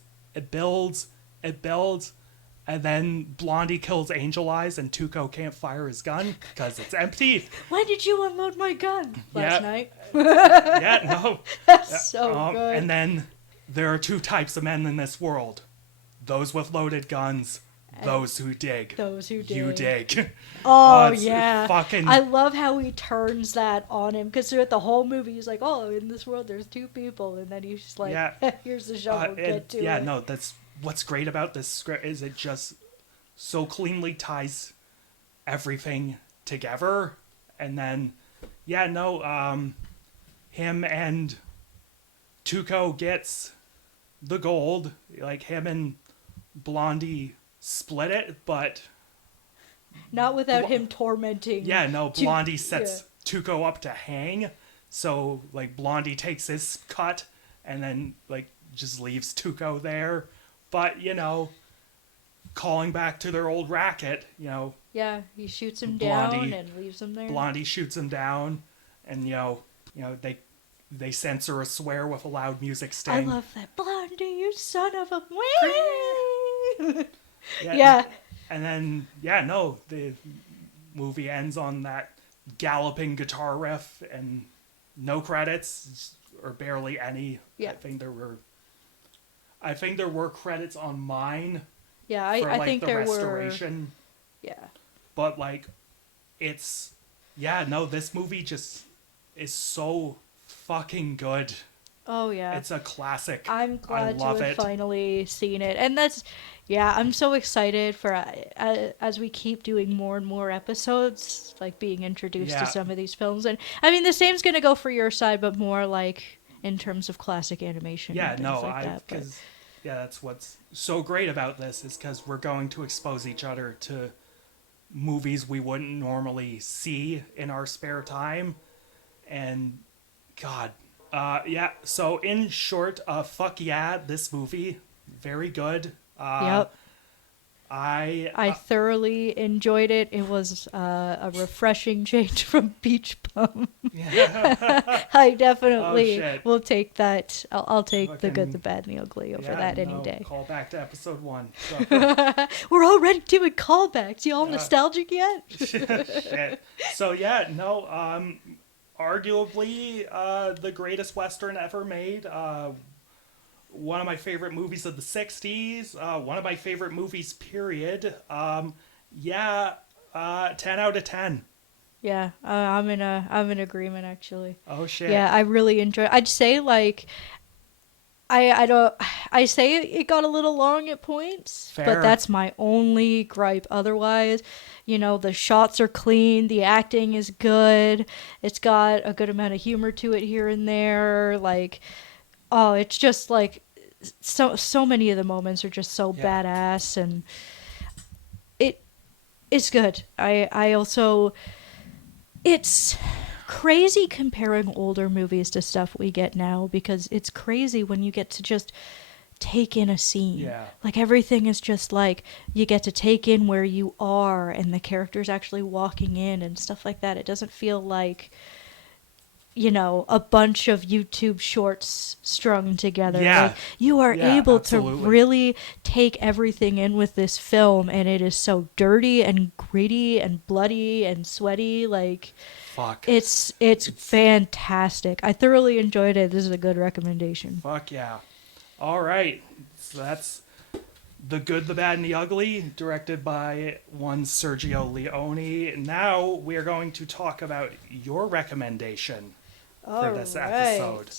and then Blondie kills Angel Eyes and Tuco can't fire his gun because it's empty. When did you unload my gun? Last night. Yeah, no. That's so good. And then there are two types of men in this world. Those with loaded guns, those who dig. Those who dig. You dig. Oh, it's yeah. Fucking... I love how he turns that on him, because throughout the whole movie, he's like, oh, in this world, there's two people. And then he's just like, Yeah. here's the shovel, get to it. Yeah, no, that's what's great about this script is it just so cleanly ties everything together. And then, yeah, no, him and Tuco gets the gold. Like, him and Blondie split it, but... Not without him tormenting. Yeah, no, Blondie sets Tuco up to hang. So, like, Blondie takes his cut and then, like, just leaves Tuco there. But, you know, calling back to their old racket, you know... Yeah, he shoots him Blondie, down and leaves him there. Blondie shoots him down, and, you know, they censor a swear with a loud music sting. I love that. Blondie, you son of a... Yeah. Yeah. And then, yeah, no, the movie ends on that galloping guitar riff and no credits, or barely any. Yeah. I think there were credits on mine. Yeah, for, I like, think the there restoration. were... Yeah. But, like, it's... Yeah, no, this movie just is so fucking good. Oh, yeah. It's a classic. I'm glad to love have it. finally seen it. And that's... Yeah, I'm so excited for... as we keep doing more and more episodes, like, being introduced Yeah. to some of these films. And, I mean, the same's gonna go for your side, but more, like, in terms of classic animation Yeah, and things no, like that. But... because yeah, that's what's so great about this is because we're going to expose each other to movies we wouldn't normally see in our spare time, and God, yeah. So in short, fuck yeah, this movie, very good. Yep. I thoroughly enjoyed it. It was a refreshing change from Beach Bum. I definitely will take that. I'll take the good, the bad, and the ugly over that any day. Call back to episode 1. So. We're already doing callbacks. You all nostalgic yet? Shit. So yeah, no. Arguably the greatest Western ever made. One of my favorite movies of the 60s. One of my favorite movies, period. Yeah, 10 out of 10. Yeah, I'm in agreement, actually. Oh, shit. Yeah, I really enjoy... I'd say, like, I don't. I say it got a little long at points, Fair. but that's my only gripe. Otherwise, the shots are clean, the acting is good, it's got a good amount of humor to it here and there. Like, oh, it's just like so many of the moments are just so badass, and it's good. I also it's crazy comparing older movies to stuff we get now, because it's crazy when you get to just take in a scene. Yeah. Like, everything is just like, you get to take in where you are and the characters actually walking in and stuff like that. It doesn't feel like, a bunch of YouTube shorts strung together. Yeah. Like, you are Yeah, able absolutely. to really take everything in with this film, and it is so dirty and gritty and bloody and sweaty. Like, Fuck. it's fantastic. I thoroughly enjoyed it. This is a good recommendation. Fuck yeah. All right. So that's The Good, the Bad, and the Ugly, directed by one Sergio Leone. Now we are going to talk about your recommendation for this episode.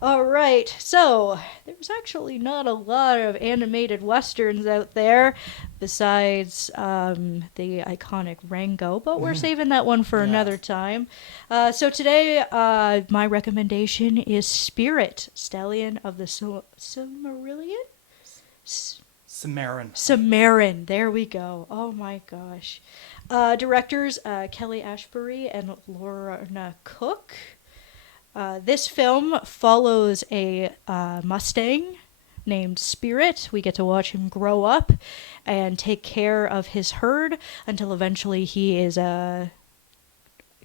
All right. So, there's actually not a lot of animated westerns out there besides the iconic Rango, but we're saving that one for another time. So today, my recommendation is Spirit, Stallion of the Cimarron? Cimarron. Cimarron. There we go. Oh my gosh. Directors Kelly Ashbury and Lorna Cook. This film follows a Mustang named Spirit. We get to watch him grow up and take care of his herd until eventually he is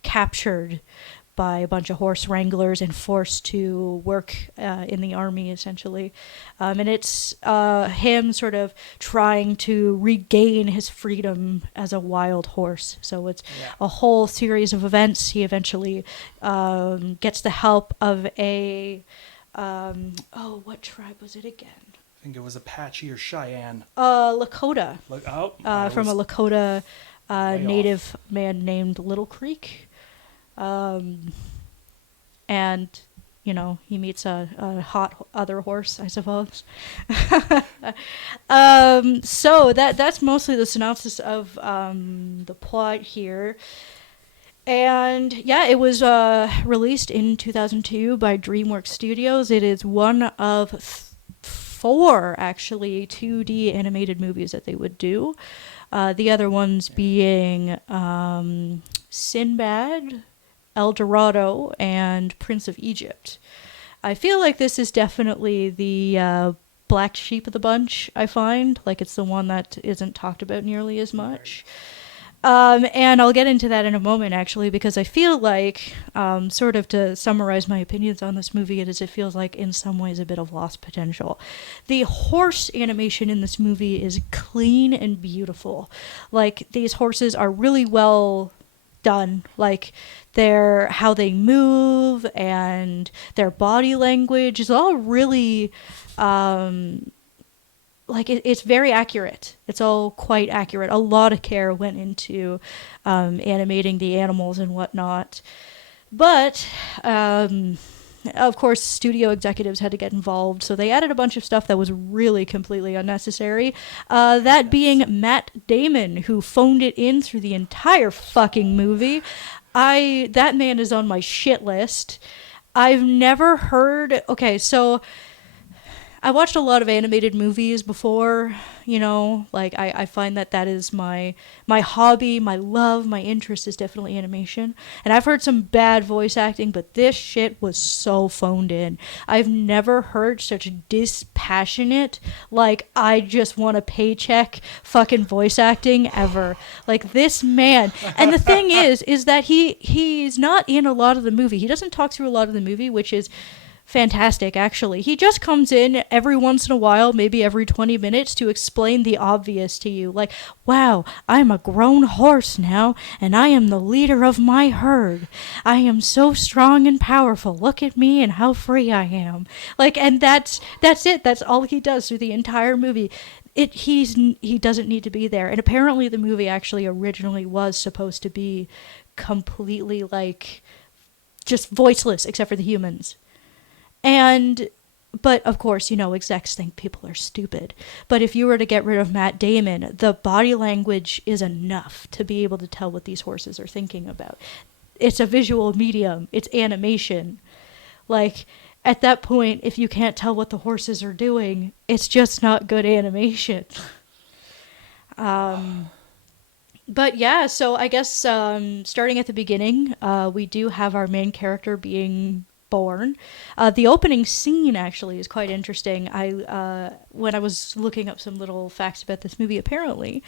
captured by a bunch of horse wranglers and forced to work in the army, essentially. And it's him sort of trying to regain his freedom as a wild horse. So it's a whole series of events. He eventually gets the help of a... what tribe was it again? I think it was Apache or Cheyenne. Lakota. From a Lakota native off. man named Little Creek. And, he meets a hot other horse, I suppose. So that's mostly the synopsis of the plot here. And yeah, it was released in 2002 by DreamWorks Studios. It is one of 4, actually, 2D animated movies that they would do. The other ones being Sinbad, El Dorado, and Prince of Egypt. I feel like this is definitely the black sheep of the bunch, I find. Like, it's the one that isn't talked about nearly as much. And I'll get into that in a moment, actually, because I feel like, sort of to summarize my opinions on this movie, it feels like in some ways a bit of lost potential. The horse animation in this movie is clean and beautiful. Like, these horses are really well done. Like, how they move and their body language is all really it's very accurate. It's all quite accurate. A lot of care went into animating the animals and whatnot. But of course, studio executives had to get involved, so they added a bunch of stuff that was really completely unnecessary. That being Matt Damon, who phoned it in through the entire fucking movie. That man is on my shit list. I've never heard... Okay, so... I watched a lot of animated movies before, I find that is my hobby, my love, my interest is definitely animation. And I've heard some bad voice acting, but this shit was so phoned in. I've never heard such dispassionate, I just want a paycheck fucking voice acting ever. Like, this man. And the thing is that he's not in a lot of the movie. He doesn't talk through a lot of the movie, which is fantastic, actually. He just comes in every once in a while, maybe every 20 minutes, to explain the obvious to you. Like, wow, I'm a grown horse now, and I am the leader of my herd. I am so strong and powerful. Look at me and how free I am. And that's it. That's all he does through the entire movie. He doesn't need to be there. And apparently the movie actually originally was supposed to be completely, just voiceless, except for the humans. And But of course, execs think people are stupid. But if you were to get rid of Matt Damon, the body language is enough to be able to tell what these horses are thinking about. It's a visual medium, it's animation. Like, at that point, if you can't tell what the horses are doing, it's just not good animation. But yeah, so I guess starting at the beginning, we do have our main character being born. The opening scene actually is quite interesting. When I was looking up some little facts about this movie, apparently,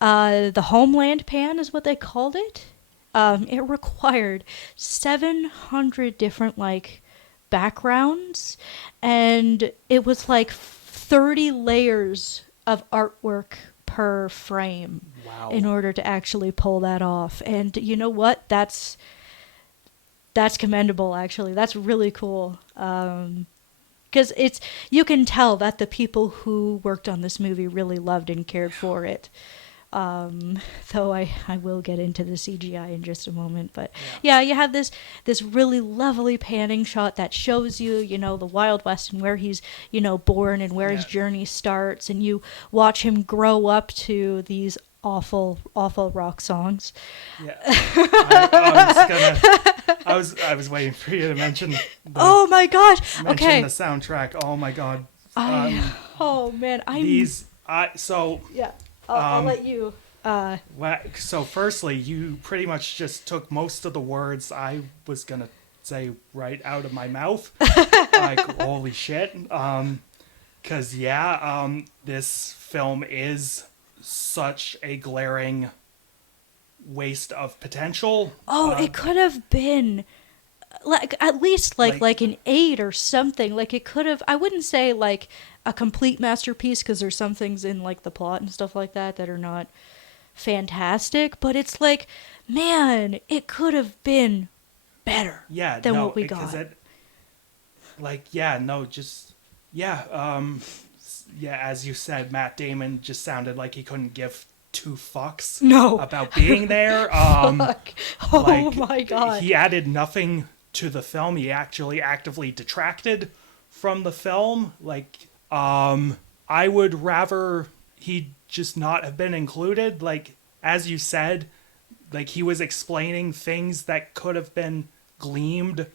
the Homeland Pan is what they called it. It required 700 different backgrounds, and it was 30 layers of artwork per frame. Wow. In order to actually pull that off. And you know what? That's commendable, actually. That's really cool. Because you can tell that the people who worked on this movie really loved and cared for it. Though I will get into the CGI in just a moment. But yeah, you have this really lovely panning shot that shows you, the Wild West and where he's, born and where his journey starts. And you watch him grow up to these awful rock songs. Yeah. I was waiting for you to mention oh my god. mention Okay. the soundtrack. Oh my god. Oh man, Yeah. I'll let you. So firstly, you pretty much just took most of the words I was gonna say right out of my mouth. Holy shit. Cause this film is such a glaring waste of potential. It could have been at least an 8 or something. It could have. I wouldn't say a complete masterpiece, because there's some things in the plot and stuff like that are not fantastic. But it's man, it could have been better. Than what we got. As you said, Matt Damon just sounded like he couldn't give two fucks No. about being there. Fuck. Oh my god. He added nothing to the film. He actually actively detracted from the film. I would rather he just not have been included. As you said, he was explaining things that could have been gleaned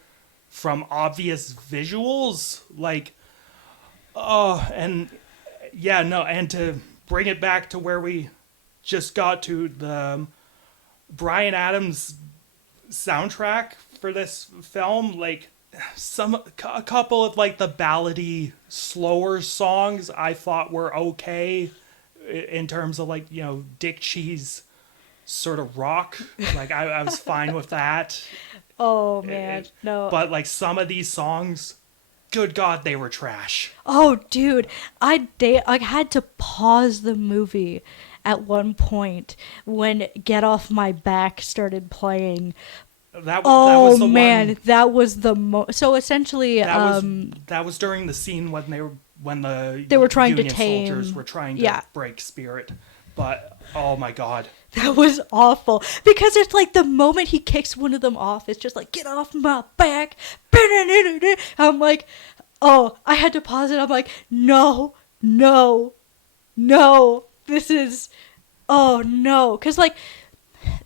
from obvious visuals. And to bring it back to where we just got to, the Bryan Adams soundtrack for this film, a couple of the ballady, slower songs I thought were okay in terms of Dick Cheese sort of rock. I was fine with that. Oh man, no. But some of these songs, good God, they were trash. Oh, dude, I had to pause the movie at one point when "Get Off My Back" started playing. That was the man, one, that was the so essentially that was during the scene when they were trying Union to tame soldiers were trying to break Spirit. But oh my god, that was awful, because it's the moment he kicks one of them off, it's just "Get off my back." I'm I had to pause it. I'm no, this is, oh no, because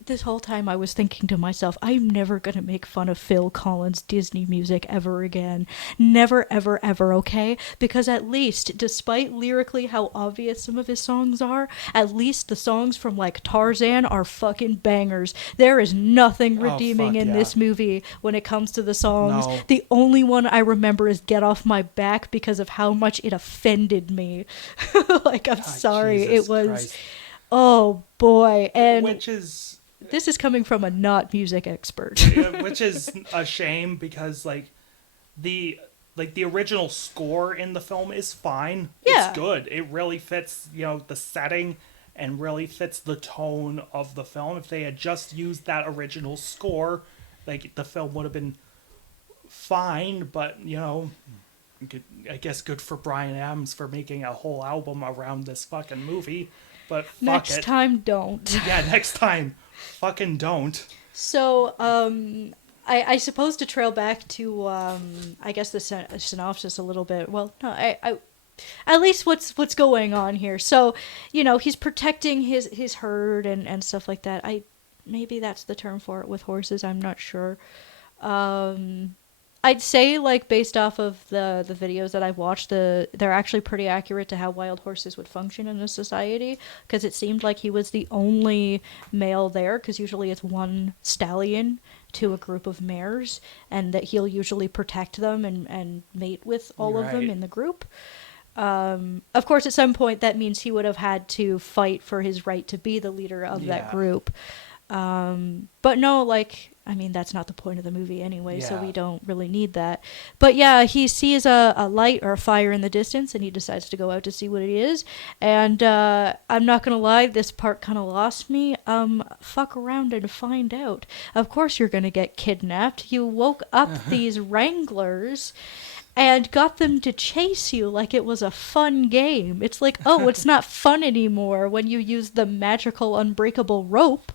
this whole time I was thinking to myself, I'm never going to make fun of Phil Collins' Disney music ever again. Never, ever, ever, okay? Because at least, despite lyrically how obvious some of his songs are, at least the songs from Tarzan are fucking bangers. There is nothing redeeming in this movie when it comes to the songs. No. The only one I remember is "Get Off My Back" because of how much it offended me. I'm sorry. Jesus It was... Christ. Oh boy. And Which is... this is coming from a not music expert. which is a shame, because the original score in the film is fine. Yeah. It's good. It really fits, the setting and really fits the tone of the film. If they had just used that original score, the film would have been fine. But I guess good for Bryan Adams for making a whole album around this fucking movie. But fuck Next it. time, don't. Yeah, next time. Fucking don't. So, I suppose to trail back to I guess the synopsis a little bit. Well, no, I at least what's going on here. So, he's protecting his herd and stuff like that. Maybe that's the term for it with horses. I'm not sure. I'd say, like, based off of the videos that I've watched, they're actually pretty accurate to how wild horses would function in a society, because it seemed like he was the only male there, because usually it's one stallion to a group of mares, and that he'll usually protect them and mate with all of them Right. in the group. Of course, at some point, that means he would have had to fight for his right to be the leader of that Yeah. group. But no, like, I mean, that's not the point of the movie anyway, so Yeah. we don't really need that. But yeah, he sees a light or a fire in the distance, and he decides to go out to see what it is. And I'm not gonna lie, this part kind of lost me. Fuck around and find out. Of course you're gonna get kidnapped. You woke up these wranglers and got them to chase you like it was a fun game. It's like, oh, it's not fun anymore when you use the magical unbreakable rope.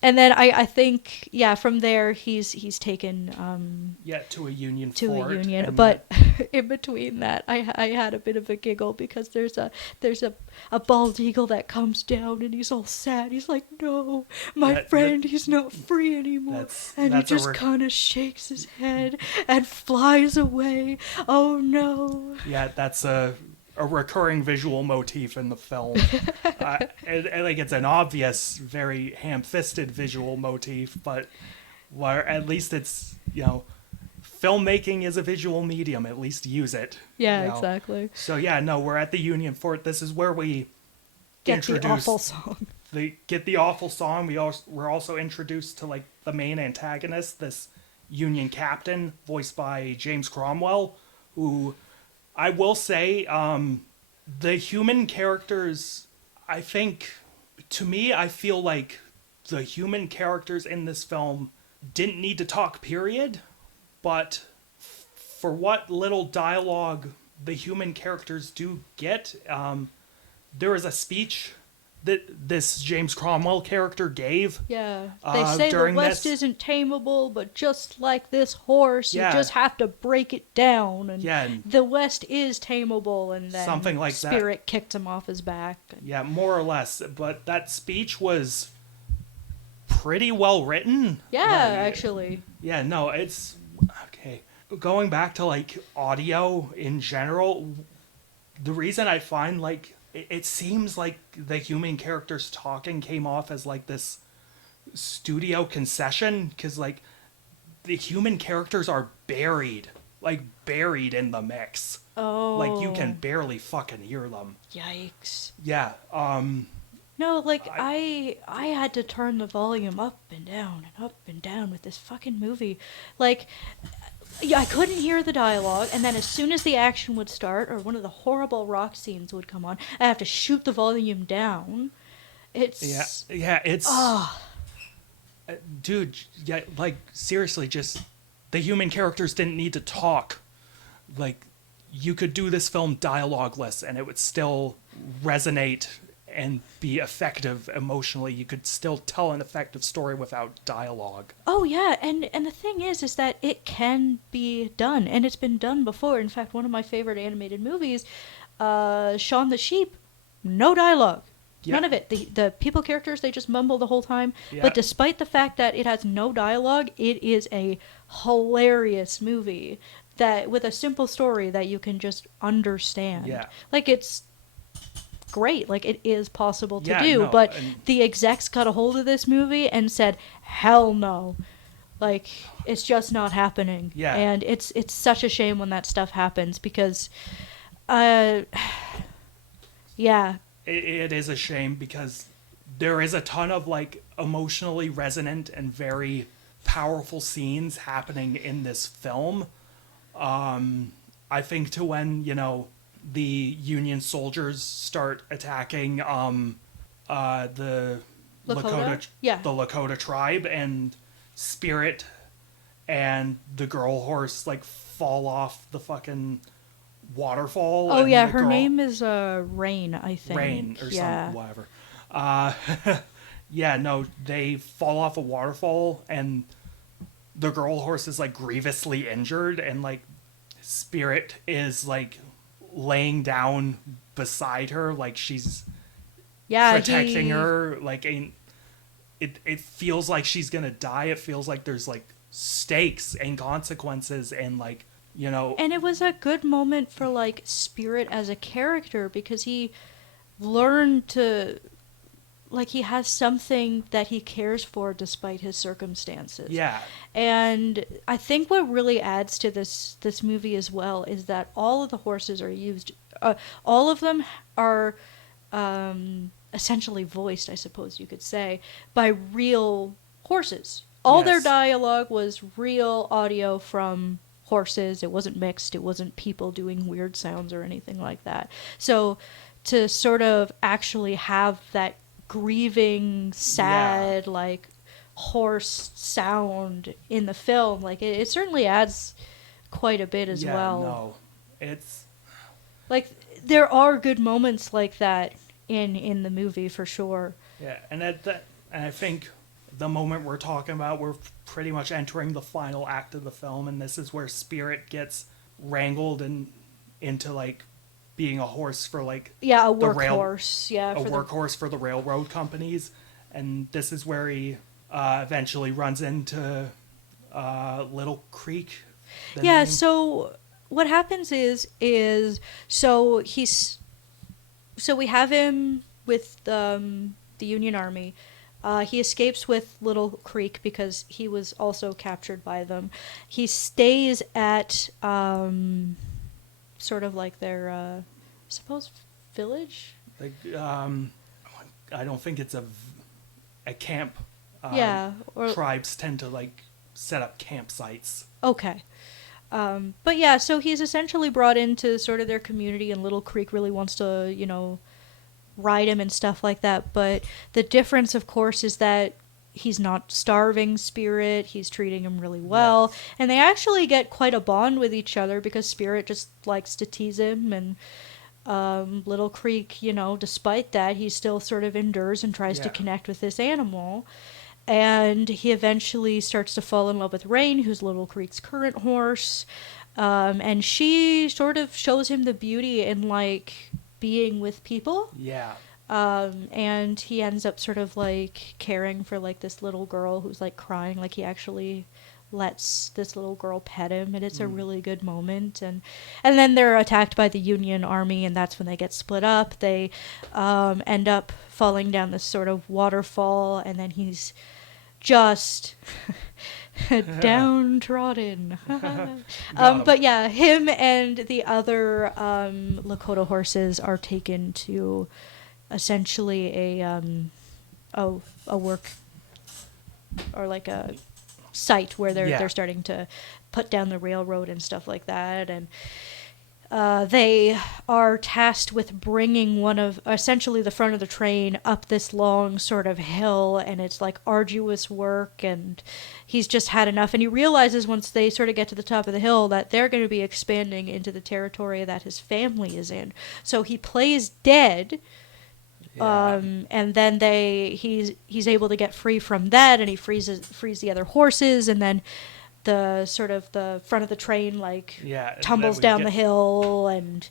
And then I think, yeah, from there he's taken Yeah, to a Union to fort. a union, and but in between that, I had a bit of a giggle because there's a bald eagle that comes down and he's all sad. He's like, no, my friend, he's not free anymore, and he just kind of shakes his head and flies away. Oh no. Yeah, that's a recurring visual motif in the film. And like, it's an obvious, very ham-fisted visual motif, but where at least it's, filmmaking is a visual medium. At least use it. Yeah, exactly. So yeah, no, we're at the Union Fort. This is where we Get the awful song. Get the awful song. We're also introduced to, like, the main antagonist, this Union captain, voiced by James Cromwell, who, I will say, the human characters, I think, to me, I feel like the human characters in this film didn't need to talk, period, but for what little dialogue the human characters do get, there is a speech that this James Cromwell character gave. Yeah, they say the West isn't tameable, but just like this horse, you just have to break it down. And the West is tameable, and then something like Spirit kicked him off his back. Yeah, more or less. But that speech was pretty well written. Yeah, actually. Yeah, no, it's okay. Going back to, like, audio in general, the reason I find, like, it seems like the human characters talking came off as, like, this studio concession, because, like, the human characters are buried in the mix. Oh. Like, you can barely fucking hear them. Yikes. Yeah, No, like, I had to turn the volume up and down with this fucking movie. Like, I couldn't hear the dialogue, and then as soon as the action would start, or one of the horrible rock scenes would come on, I have to shoot the volume down. It's... Yeah, it's... dude, yeah, like, seriously, just... The human characters didn't need to talk. Like, you could do this film dialogueless, and it would still resonate and be effective emotionally. You could still tell an effective story without dialogue. Oh yeah, and the thing is that it can be done, and it's been done before. In fact, one of my favorite animated movies, Shaun the Sheep, no dialogue. Yeah. None of it. The people characters, they just mumble the whole time. Yeah. But despite the fact that it has no dialogue, it is a hilarious movie that with a simple story that you can just understand. Yeah. Like, it's great. Like, it is possible to do. No, but the execs got a hold of this movie and said, hell no. Like, it's just not happening. Yeah. And it's such a shame when that stuff happens because, yeah. It is a shame because there is a ton of, like, emotionally resonant and very powerful scenes happening in this film. I think to when, the Union soldiers start attacking the Lakota? Yeah. The Lakota tribe, and Spirit and the girl horse, like, fall off the fucking waterfall. Oh yeah, her name is Rain, I think. Rain or something, whatever. Yeah, no, they fall off a waterfall, and the girl horse is like grievously injured, and like Spirit is like laying down beside her, like she's Yeah, protecting her. Like, it feels like she's gonna die. It feels like there's like stakes and consequences, and like, you know. And it was a good moment for like Spirit as a character because he learned to, like, he has something that he cares for despite his circumstances. Yeah. And I think what really adds to this movie as well is that all of the horses are used, all of them are essentially voiced, I suppose you could say, by real horses. All their Yes. dialogue was real audio from horses. It wasn't mixed. It wasn't people doing weird sounds or anything like that. So to sort of actually have that grieving, sad, like horse sound in the film, like it certainly adds quite a bit as well. No, it's Like there are good moments like that in the movie for sure. and I think the moment we're talking about, we're pretty much entering the final act of the film, and this is where Spirit gets wrangled and into like being a horse for like Yeah, a the workhorse. Yeah, a for workhorse for the railroad companies, and this is where he eventually runs into Little Creek. the Yeah, name. so what happens is so we have him with the Union Army. He escapes with Little Creek because he was also captured by them. He stays at sort of like their suppose village. Like, I don't think it's a camp. Yeah, or Tribes tend to like set up campsites. okay. But yeah, so he's essentially brought into sort of their community, and Little Creek really wants to, you know, ride him and stuff like that. But the difference, of course, is that he's not starving Spirit. He's treating him really well. Yes. And they actually get quite a bond with each other because Spirit just likes to tease him. And Little Creek, you know, despite that, he still sort of endures and tries to Yeah. connect with this animal. And he eventually starts to fall in love with Rain, who's Little Creek's current horse. And she sort of shows him the beauty in, like, being with people. Yeah. And he ends up sort of, like, caring for, like, this little girl who's, like, crying. Like, he actually lets this little girl pet him, and it's a really good moment. And then they're attacked by the Union Army, and that's when they get split up. They end up falling down this sort of waterfall, and then he's just downtrodden. But yeah, him and the other Lakota horses are taken to essentially a work or like a site where they're starting to put down the railroad and stuff like that. And they are tasked with bringing one of essentially the front of the train up this long sort of hill, and it's like arduous work, and he's just had enough. And he realizes once they sort of get to the top of the hill that they're going to be expanding into the territory that his family is in. So he plays dead. Yeah. And then he's able to get free from that, and he frees the other horses, and then the sort of the front of the train tumbles down the hill, and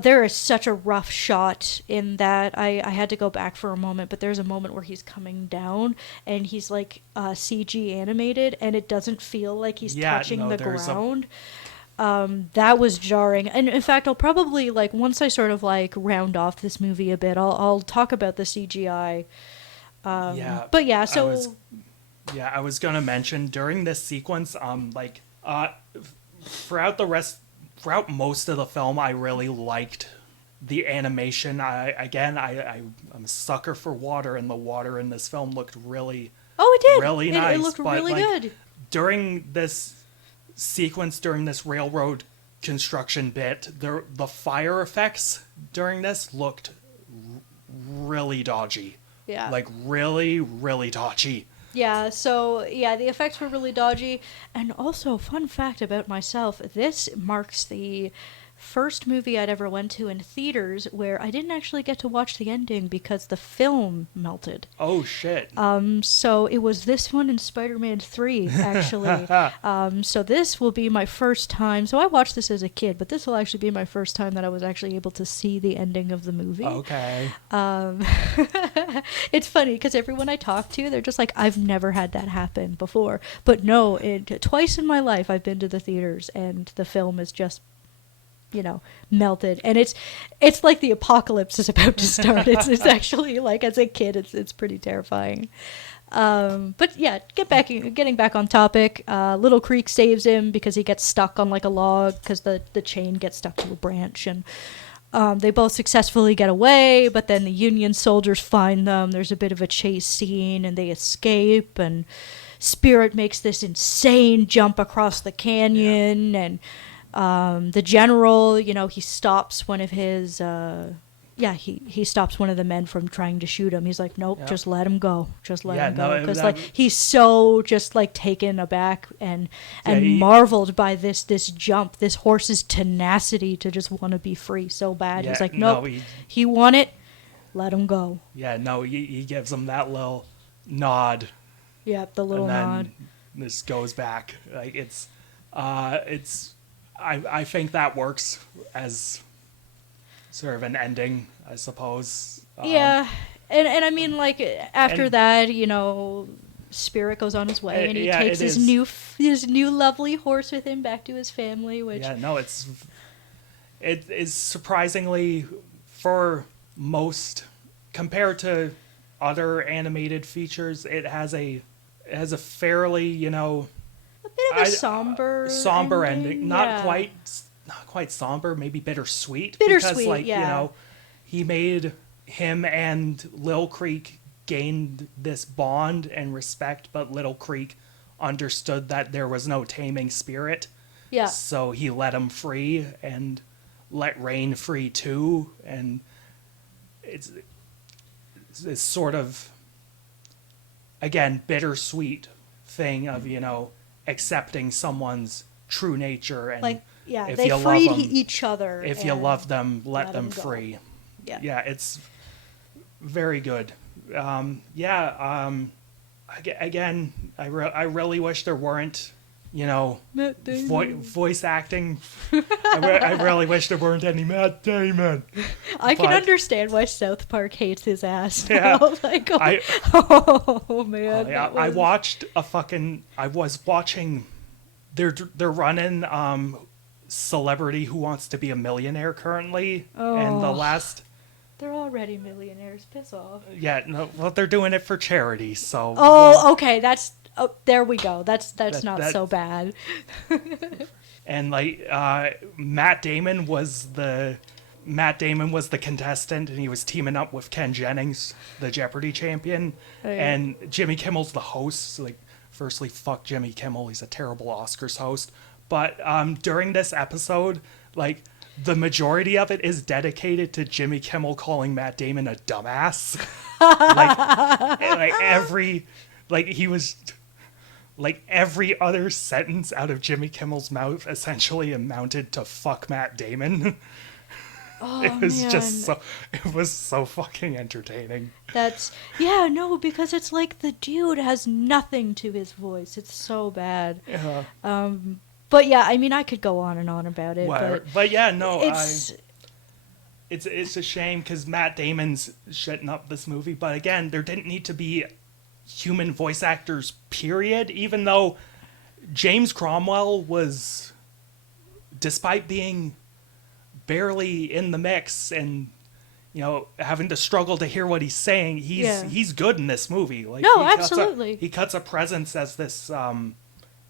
there is such a rough shot in that. I had to go back for a moment, but there's a moment where he's coming down and he's like CG animated, and it doesn't feel like he's touching the ground. That was jarring. And in fact, I'll probably, like, once I sort of like round off this movie a bit, I'll talk about the CGI. But yeah, so I was gonna mention during this sequence, throughout most of the film, I really liked the animation. I'm a sucker for water, and the water in this film looked really it did. really nice. It looked really good. During this sequence, during this railroad construction bit, the fire effects during this looked really dodgy. Yeah. Like really, really dodgy. Yeah, so, yeah, the effects were really dodgy. And also, fun fact about myself, this marks the first movie I'd ever went to in theaters where I didn't actually get to watch the ending because the film melted. Oh shit. So it was this one and Spider-Man 3, actually. So this will be my first time. So I watched this as a kid, but this will actually be my first time that I was actually able to see the ending of the movie. Okay. It's funny because everyone I talk to, they're just like, I've never had that happen before. But no, twice in my life I've been to the theaters and the film is just, melted. And it's like the apocalypse is about to start. It's actually, like, as a kid, it's pretty terrifying. But yeah, getting back on topic, Little Creek saves him because he gets stuck on like a log because the chain gets stuck to a branch, and they both successfully get away, but then the Union soldiers find them. There's a bit of a chase scene and they escape, and Spirit makes this insane jump across the canyon, and the general, he stops one of his he stops one of the men from trying to shoot him. He's like, nope, just let him go. Just let him go. Because he's so just like taken aback and marveled by this jump, this horse's tenacity to just want to be free so bad. He's like, nope, he won it. Let him go. Yeah, no, he gives him that little nod. Yeah, the little nod. This goes back. Like I think that works as sort of an ending, I suppose. Yeah, and I mean, like, after that, Spirit goes on his way, and he takes his new lovely horse with him back to his family, which... Yeah, no, it is surprisingly, for most, compared to other animated features, it has a fairly, a bit of a somber ending. Not quite somber, maybe bittersweet. Because, he made him and Little Creek gained this bond and respect, but Little Creek understood that there was no taming Spirit. Yeah. So he let him free and let Rain free too, and it's sort of, again, bittersweet thing of, accepting someone's true nature, and they freed each other. If you love them, let them free. Yeah, it's very good. Again, I really wish there weren't, voice acting. I really wish there weren't any Matt Damon. I can understand why South Park hates his ass. Yeah. Man. I was watching. They're running Celebrity Who Wants to Be a Millionaire currently, and the last. They're already millionaires. Piss off. Yeah, no. Well, they're doing it for charity, so. Okay. There we go. That's not so bad. And Matt Damon was the contestant, and he was teaming up with Ken Jennings, the Jeopardy champion, and Jimmy Kimmel's the host. So, firstly, fuck Jimmy Kimmel. He's a terrible Oscars host. But during this episode, the majority of it is dedicated to Jimmy Kimmel calling Matt Damon a dumbass. Every other sentence out of Jimmy Kimmel's mouth essentially amounted to fuck Matt Damon. It was so fucking entertaining. Because it's like the dude has nothing to his voice. It's so bad. Yeah. But yeah, I mean, I could go on and on about it. But yeah, no, it's a shame because Matt Damon's shitting up this movie. But again, there didn't need to be human voice actors, period. Even though James Cromwell was, despite being barely in the mix and having to struggle to hear what he's saying, he's good in this movie. Absolutely. He cuts a presence as this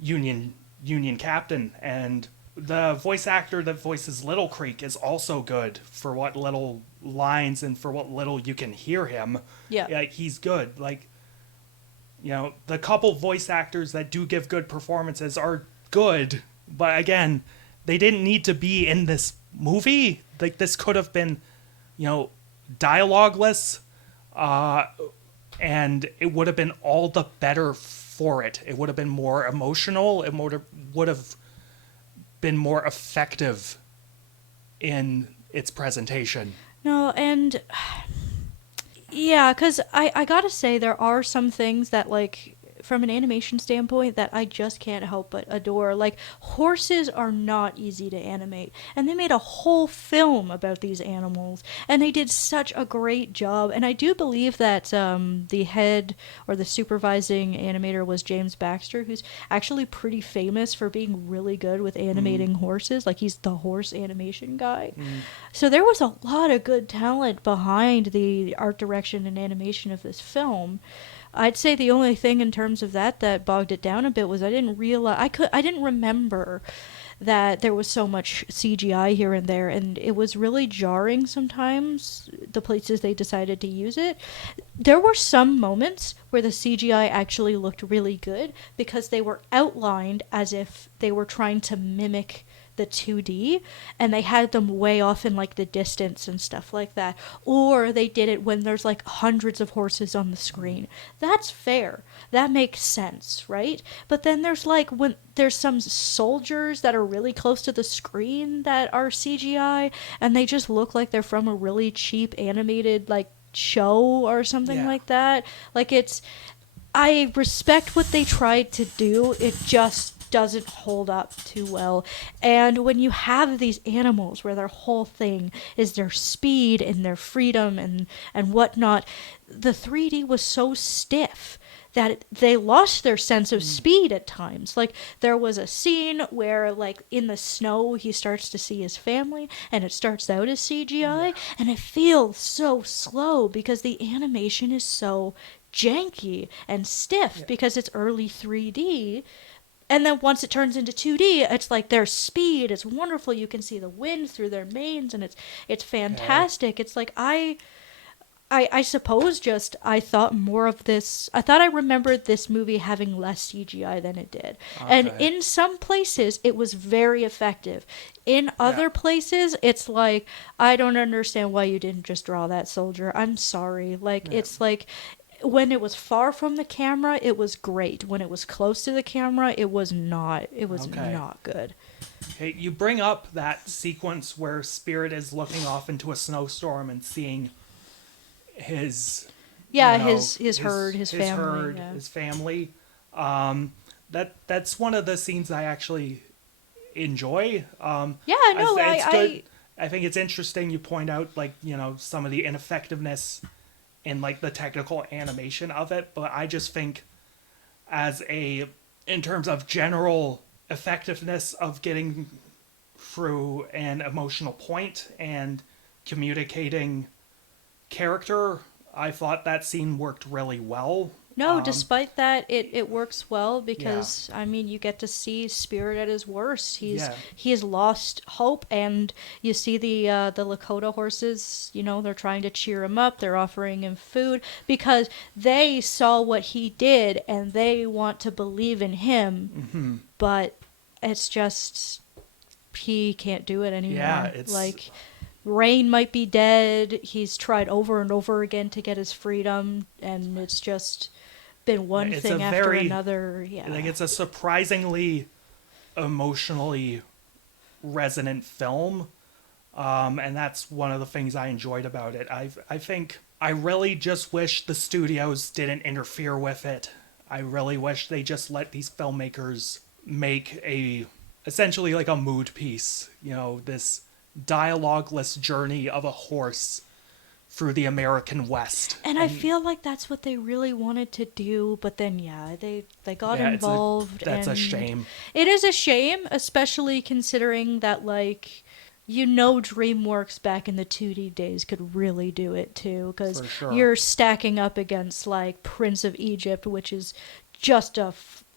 Union captain, and the voice actor that voices Little Creek is also good for what little lines and for what little you can hear him. He's good. The couple voice actors that do give good performances are good, but again, they didn't need to be in this movie. This could have been, dialogueless, and it would have been all the better for it. It would have been more emotional. It would have been more effective in its presentation. No, and yeah, because I gotta say, there are some things that, like, from an animation standpoint, that I just can't help but adore. Like, horses are not easy to animate, and they made a whole film about these animals, and they did such a great job. And I do believe that the head or the supervising animator was James Baxter, who's actually pretty famous for being really good with animating horses. Like, he's the horse animation guy. So there was a lot of good talent behind the art direction and animation of this film. I'd say the only thing in terms of that bogged it down a bit was I didn't realize I didn't remember that there was so much CGI here and there, and it was really jarring sometimes the places they decided to use it. There were some moments where the CGI actually looked really good because they were outlined as if they were trying to mimic the 2D, and they had them way off in like the distance and stuff like that. Or they did it when there's like hundreds of horses on the screen. That's fair. That makes sense, right? But then there's like when there's some soldiers that are really close to the screen that are CGI, and they just look like they're from a really cheap animated like show or something like that. Like, I respect what they tried to do. It just doesn't hold up too well. And when you have these animals where their whole thing is their speed and their freedom and whatnot, the 3D was so stiff that they lost their sense of speed at times. Like, there was a scene where, like, in the snow, he starts to see his family, and it starts out as CGI, and it feels so slow because the animation is so janky and stiff because it's early 3D. And then once it turns into 2D, it's like their speed is wonderful. You can see the wind through their manes, and it's fantastic. It's like I suppose just I thought more of this. I thought I remembered this movie having less CGI than it did. And in some places, it was very effective. In other places, it's like, I don't understand why you didn't just draw that soldier. I'm sorry. Like, it's like, when it was far from the camera, it was great. When it was close to the camera, it was not. It was not good. Okay, you bring up that sequence where Spirit is looking off into a snowstorm and seeing his his herd, his family. His family. That's one of the scenes I actually enjoy. I think it's interesting you point out, like, some of the ineffectiveness in like the technical animation of it, but I just think in terms of general effectiveness of getting through an emotional point and communicating character, I thought that scene worked really well. No, despite that, it works well because, I mean, you get to see Spirit at his worst. He has lost hope, and you see the Lakota horses, they're trying to cheer him up. They're offering him food because they saw what he did, and they want to believe in him, but it's just, he can't do it anymore. Yeah, it's... like... Rain might be dead. He's tried over and over again to get his freedom, and it's just been one thing after another. Yeah, like, it's a surprisingly emotionally resonant film, and that's one of the things I enjoyed about it. I think I really just wish the studios didn't interfere with it. I really wish they just let these filmmakers make essentially like a mood piece. This dialogueless journey of a horse through the American West. And I feel like that's what they really wanted to do, but then they got involved. That's a shame. It is a shame, especially considering that, like, DreamWorks back in the 2D days could really do it too, because you're stacking up against like Prince of Egypt, which is just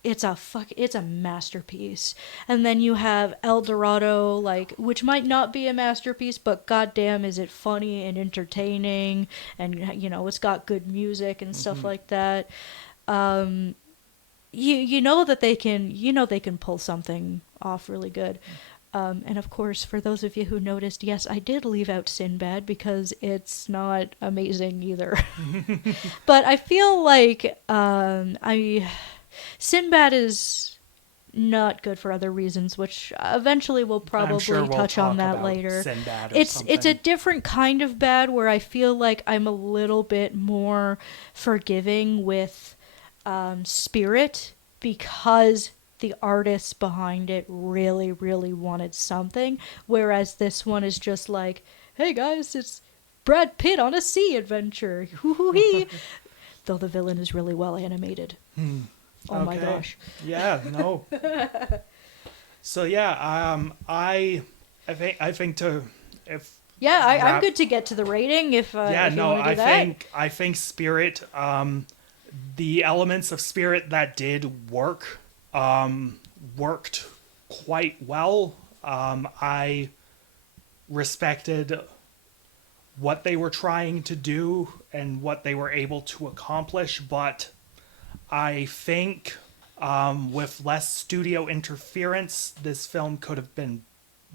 it's a masterpiece. And then you have El Dorado, which might not be a masterpiece, but goddamn is it funny and entertaining, and it's got good music and stuff like that. You know that they can pull something off really good. And of course, for those of you who noticed, yes, I did leave out Sinbad because it's not amazing either. But I feel like Sinbad is not good for other reasons, which eventually we'll probably I'm sure we'll touch on talk that about later. Sinbad or It's a something. different kind of bad where I feel like I'm a little bit more forgiving with Spirit, because the artists behind it really, really wanted something, whereas this one is just like, hey guys, it's Brad Pitt on a sea adventure. Hoo-hoo-hee. Though the villain is really well animated. Oh my Okay. gosh. Yeah, no. So yeah, I think to if Yeah, I'm wrap- good to get to the rating if you want to do that. I think Spirit, the elements of Spirit that did work, worked quite well. I respected what they were trying to do and what they were able to accomplish, but I think with less studio interference, this film could have been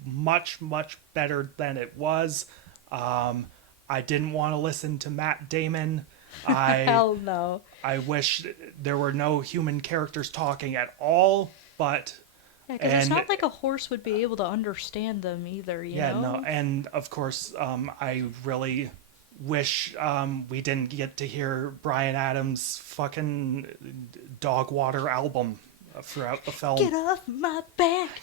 much, much better than it was. I didn't want to listen to Matt Damon. Hell no. I wish there were no human characters talking at all, but Yeah, because it's and- not like a horse would be able to understand them either, you yeah, know? no, and of course, I really wish we didn't get to hear Bryan Adams' fucking Dog Water album throughout the film. Get off my back.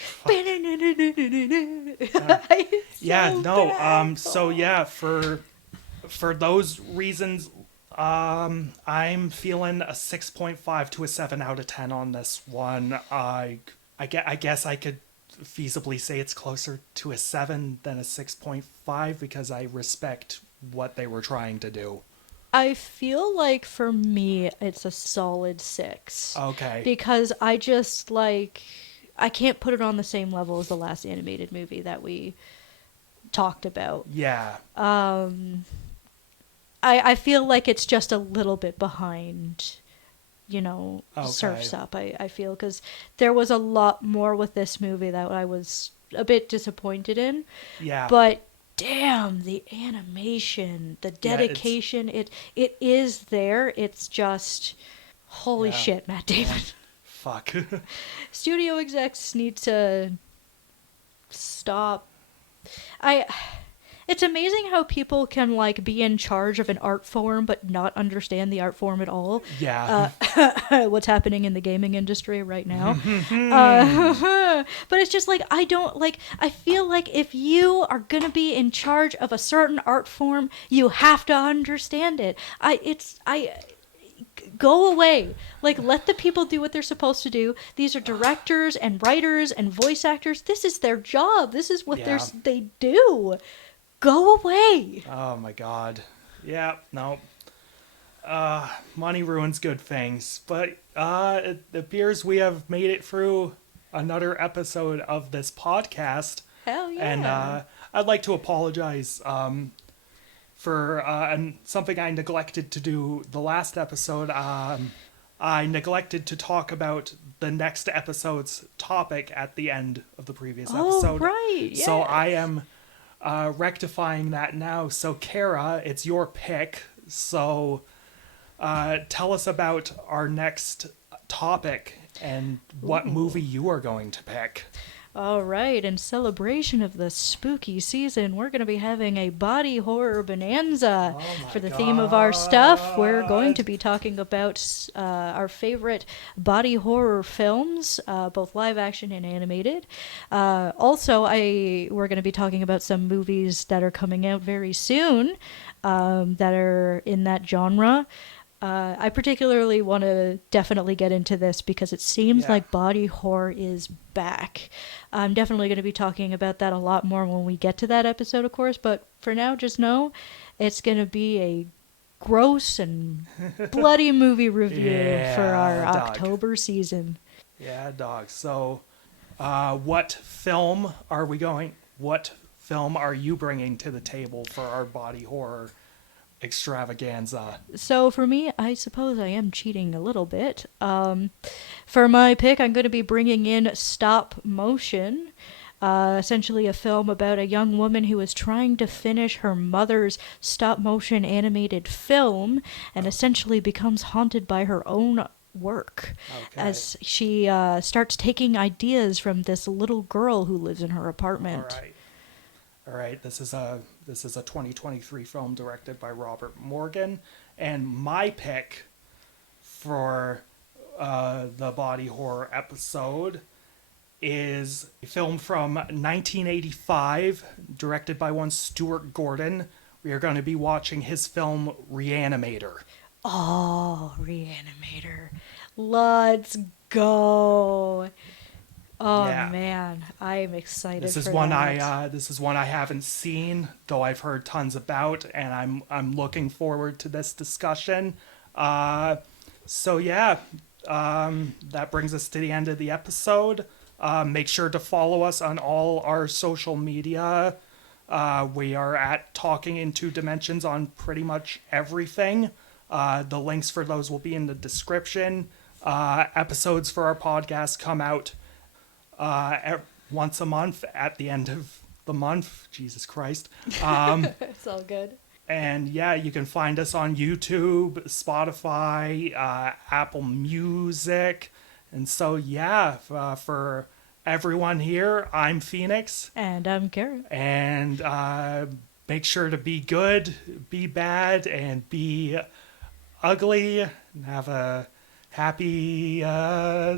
Yeah, So no. bad. So yeah, for those reasons, I'm feeling a 6.5 to a 7 out of 10 on this one. I guess I could feasibly say it's closer to a 7 than a 6.5 because I respect what they were trying to do. I feel like for me, it's a solid 6. Okay. Because I just, like, I can't put it on the same level as the last animated movie that we talked about. Yeah. I feel like it's just a little bit behind, you know, Okay. Surf's Up, I feel, because there was a lot more with this movie that I was a bit disappointed in. Yeah. But damn, the animation, the Yeah, it's- dedication, it is there. It's just, holy Yeah. shit, Matt Damon. Fuck. Studio execs need to stop. It's amazing how people can, like, be in charge of an art form but not understand the art form at all. Yeah. What's happening in the gaming industry right now. But it's just like, I feel like if you are gonna be in charge of a certain art form, you have to understand it. Go away. Like, let the people do what they're supposed to do. These are directors and writers and voice actors. This is their job. This is what Yeah. they do. Go away. Oh my god. Yeah, no. Money ruins good things. But it appears we have made it through another episode of this podcast. Hell yeah. And I'd like to apologize for something I neglected to do the last episode. I neglected to talk about the next episode's topic at the end of the previous episode. right. So yes. I am rectifying that now. So Kara, it's your pick. So tell us about our next topic and what movie you are going to pick. All right, in celebration of the spooky season, we're going to be having a body horror bonanza for the theme of our stuff. We're going to be talking about our favorite body horror films, both live action and animated. Also, we're going to be talking about some movies that are coming out very soon that are in that genre. I particularly want to definitely get into this because it seems Yeah. like body horror is back. I'm definitely going to be talking about that a lot more when we get to that episode, of course, but for now, just know it's going to be a gross and bloody movie review for our Yeah, dog. October season. Yeah, dog. So, what film are you bringing to the table for our body horror extravaganza? So for me, I suppose I am cheating a little bit. For my pick, I'm going to be bringing in Stop Motion, essentially a film about a young woman who is trying to finish her mother's stop-motion animated film and essentially becomes haunted by her own work Okay. as she starts taking ideas from this little girl who lives in her All apartment. right. All right. This is a 2023 film directed by Robert Morgan, and my pick for the body horror episode is a film from 1985, directed by one Stuart Gordon. We are going to be watching his film Reanimator. Oh, Reanimator. Let's go. Oh Yeah. man, I'm excited This is for one that. this is one I haven't seen, though I've heard tons about, and I'm looking forward to this discussion. So yeah, that brings us to the end of the episode. Make sure to follow us on all our social media. We are at Talking in Two Dimensions on pretty much everything. The links for those will be in the description. Episodes for our podcast come out once a month at the end of the month. Jesus Christ. It's all good. And yeah, you can find us on YouTube, Spotify, Apple Music. And so, yeah, for everyone here, I'm Phoenix. And I'm Karen. And make sure to be good, be bad, and be ugly, and have a happy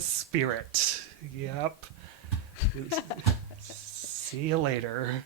spirit. Yep. See you later.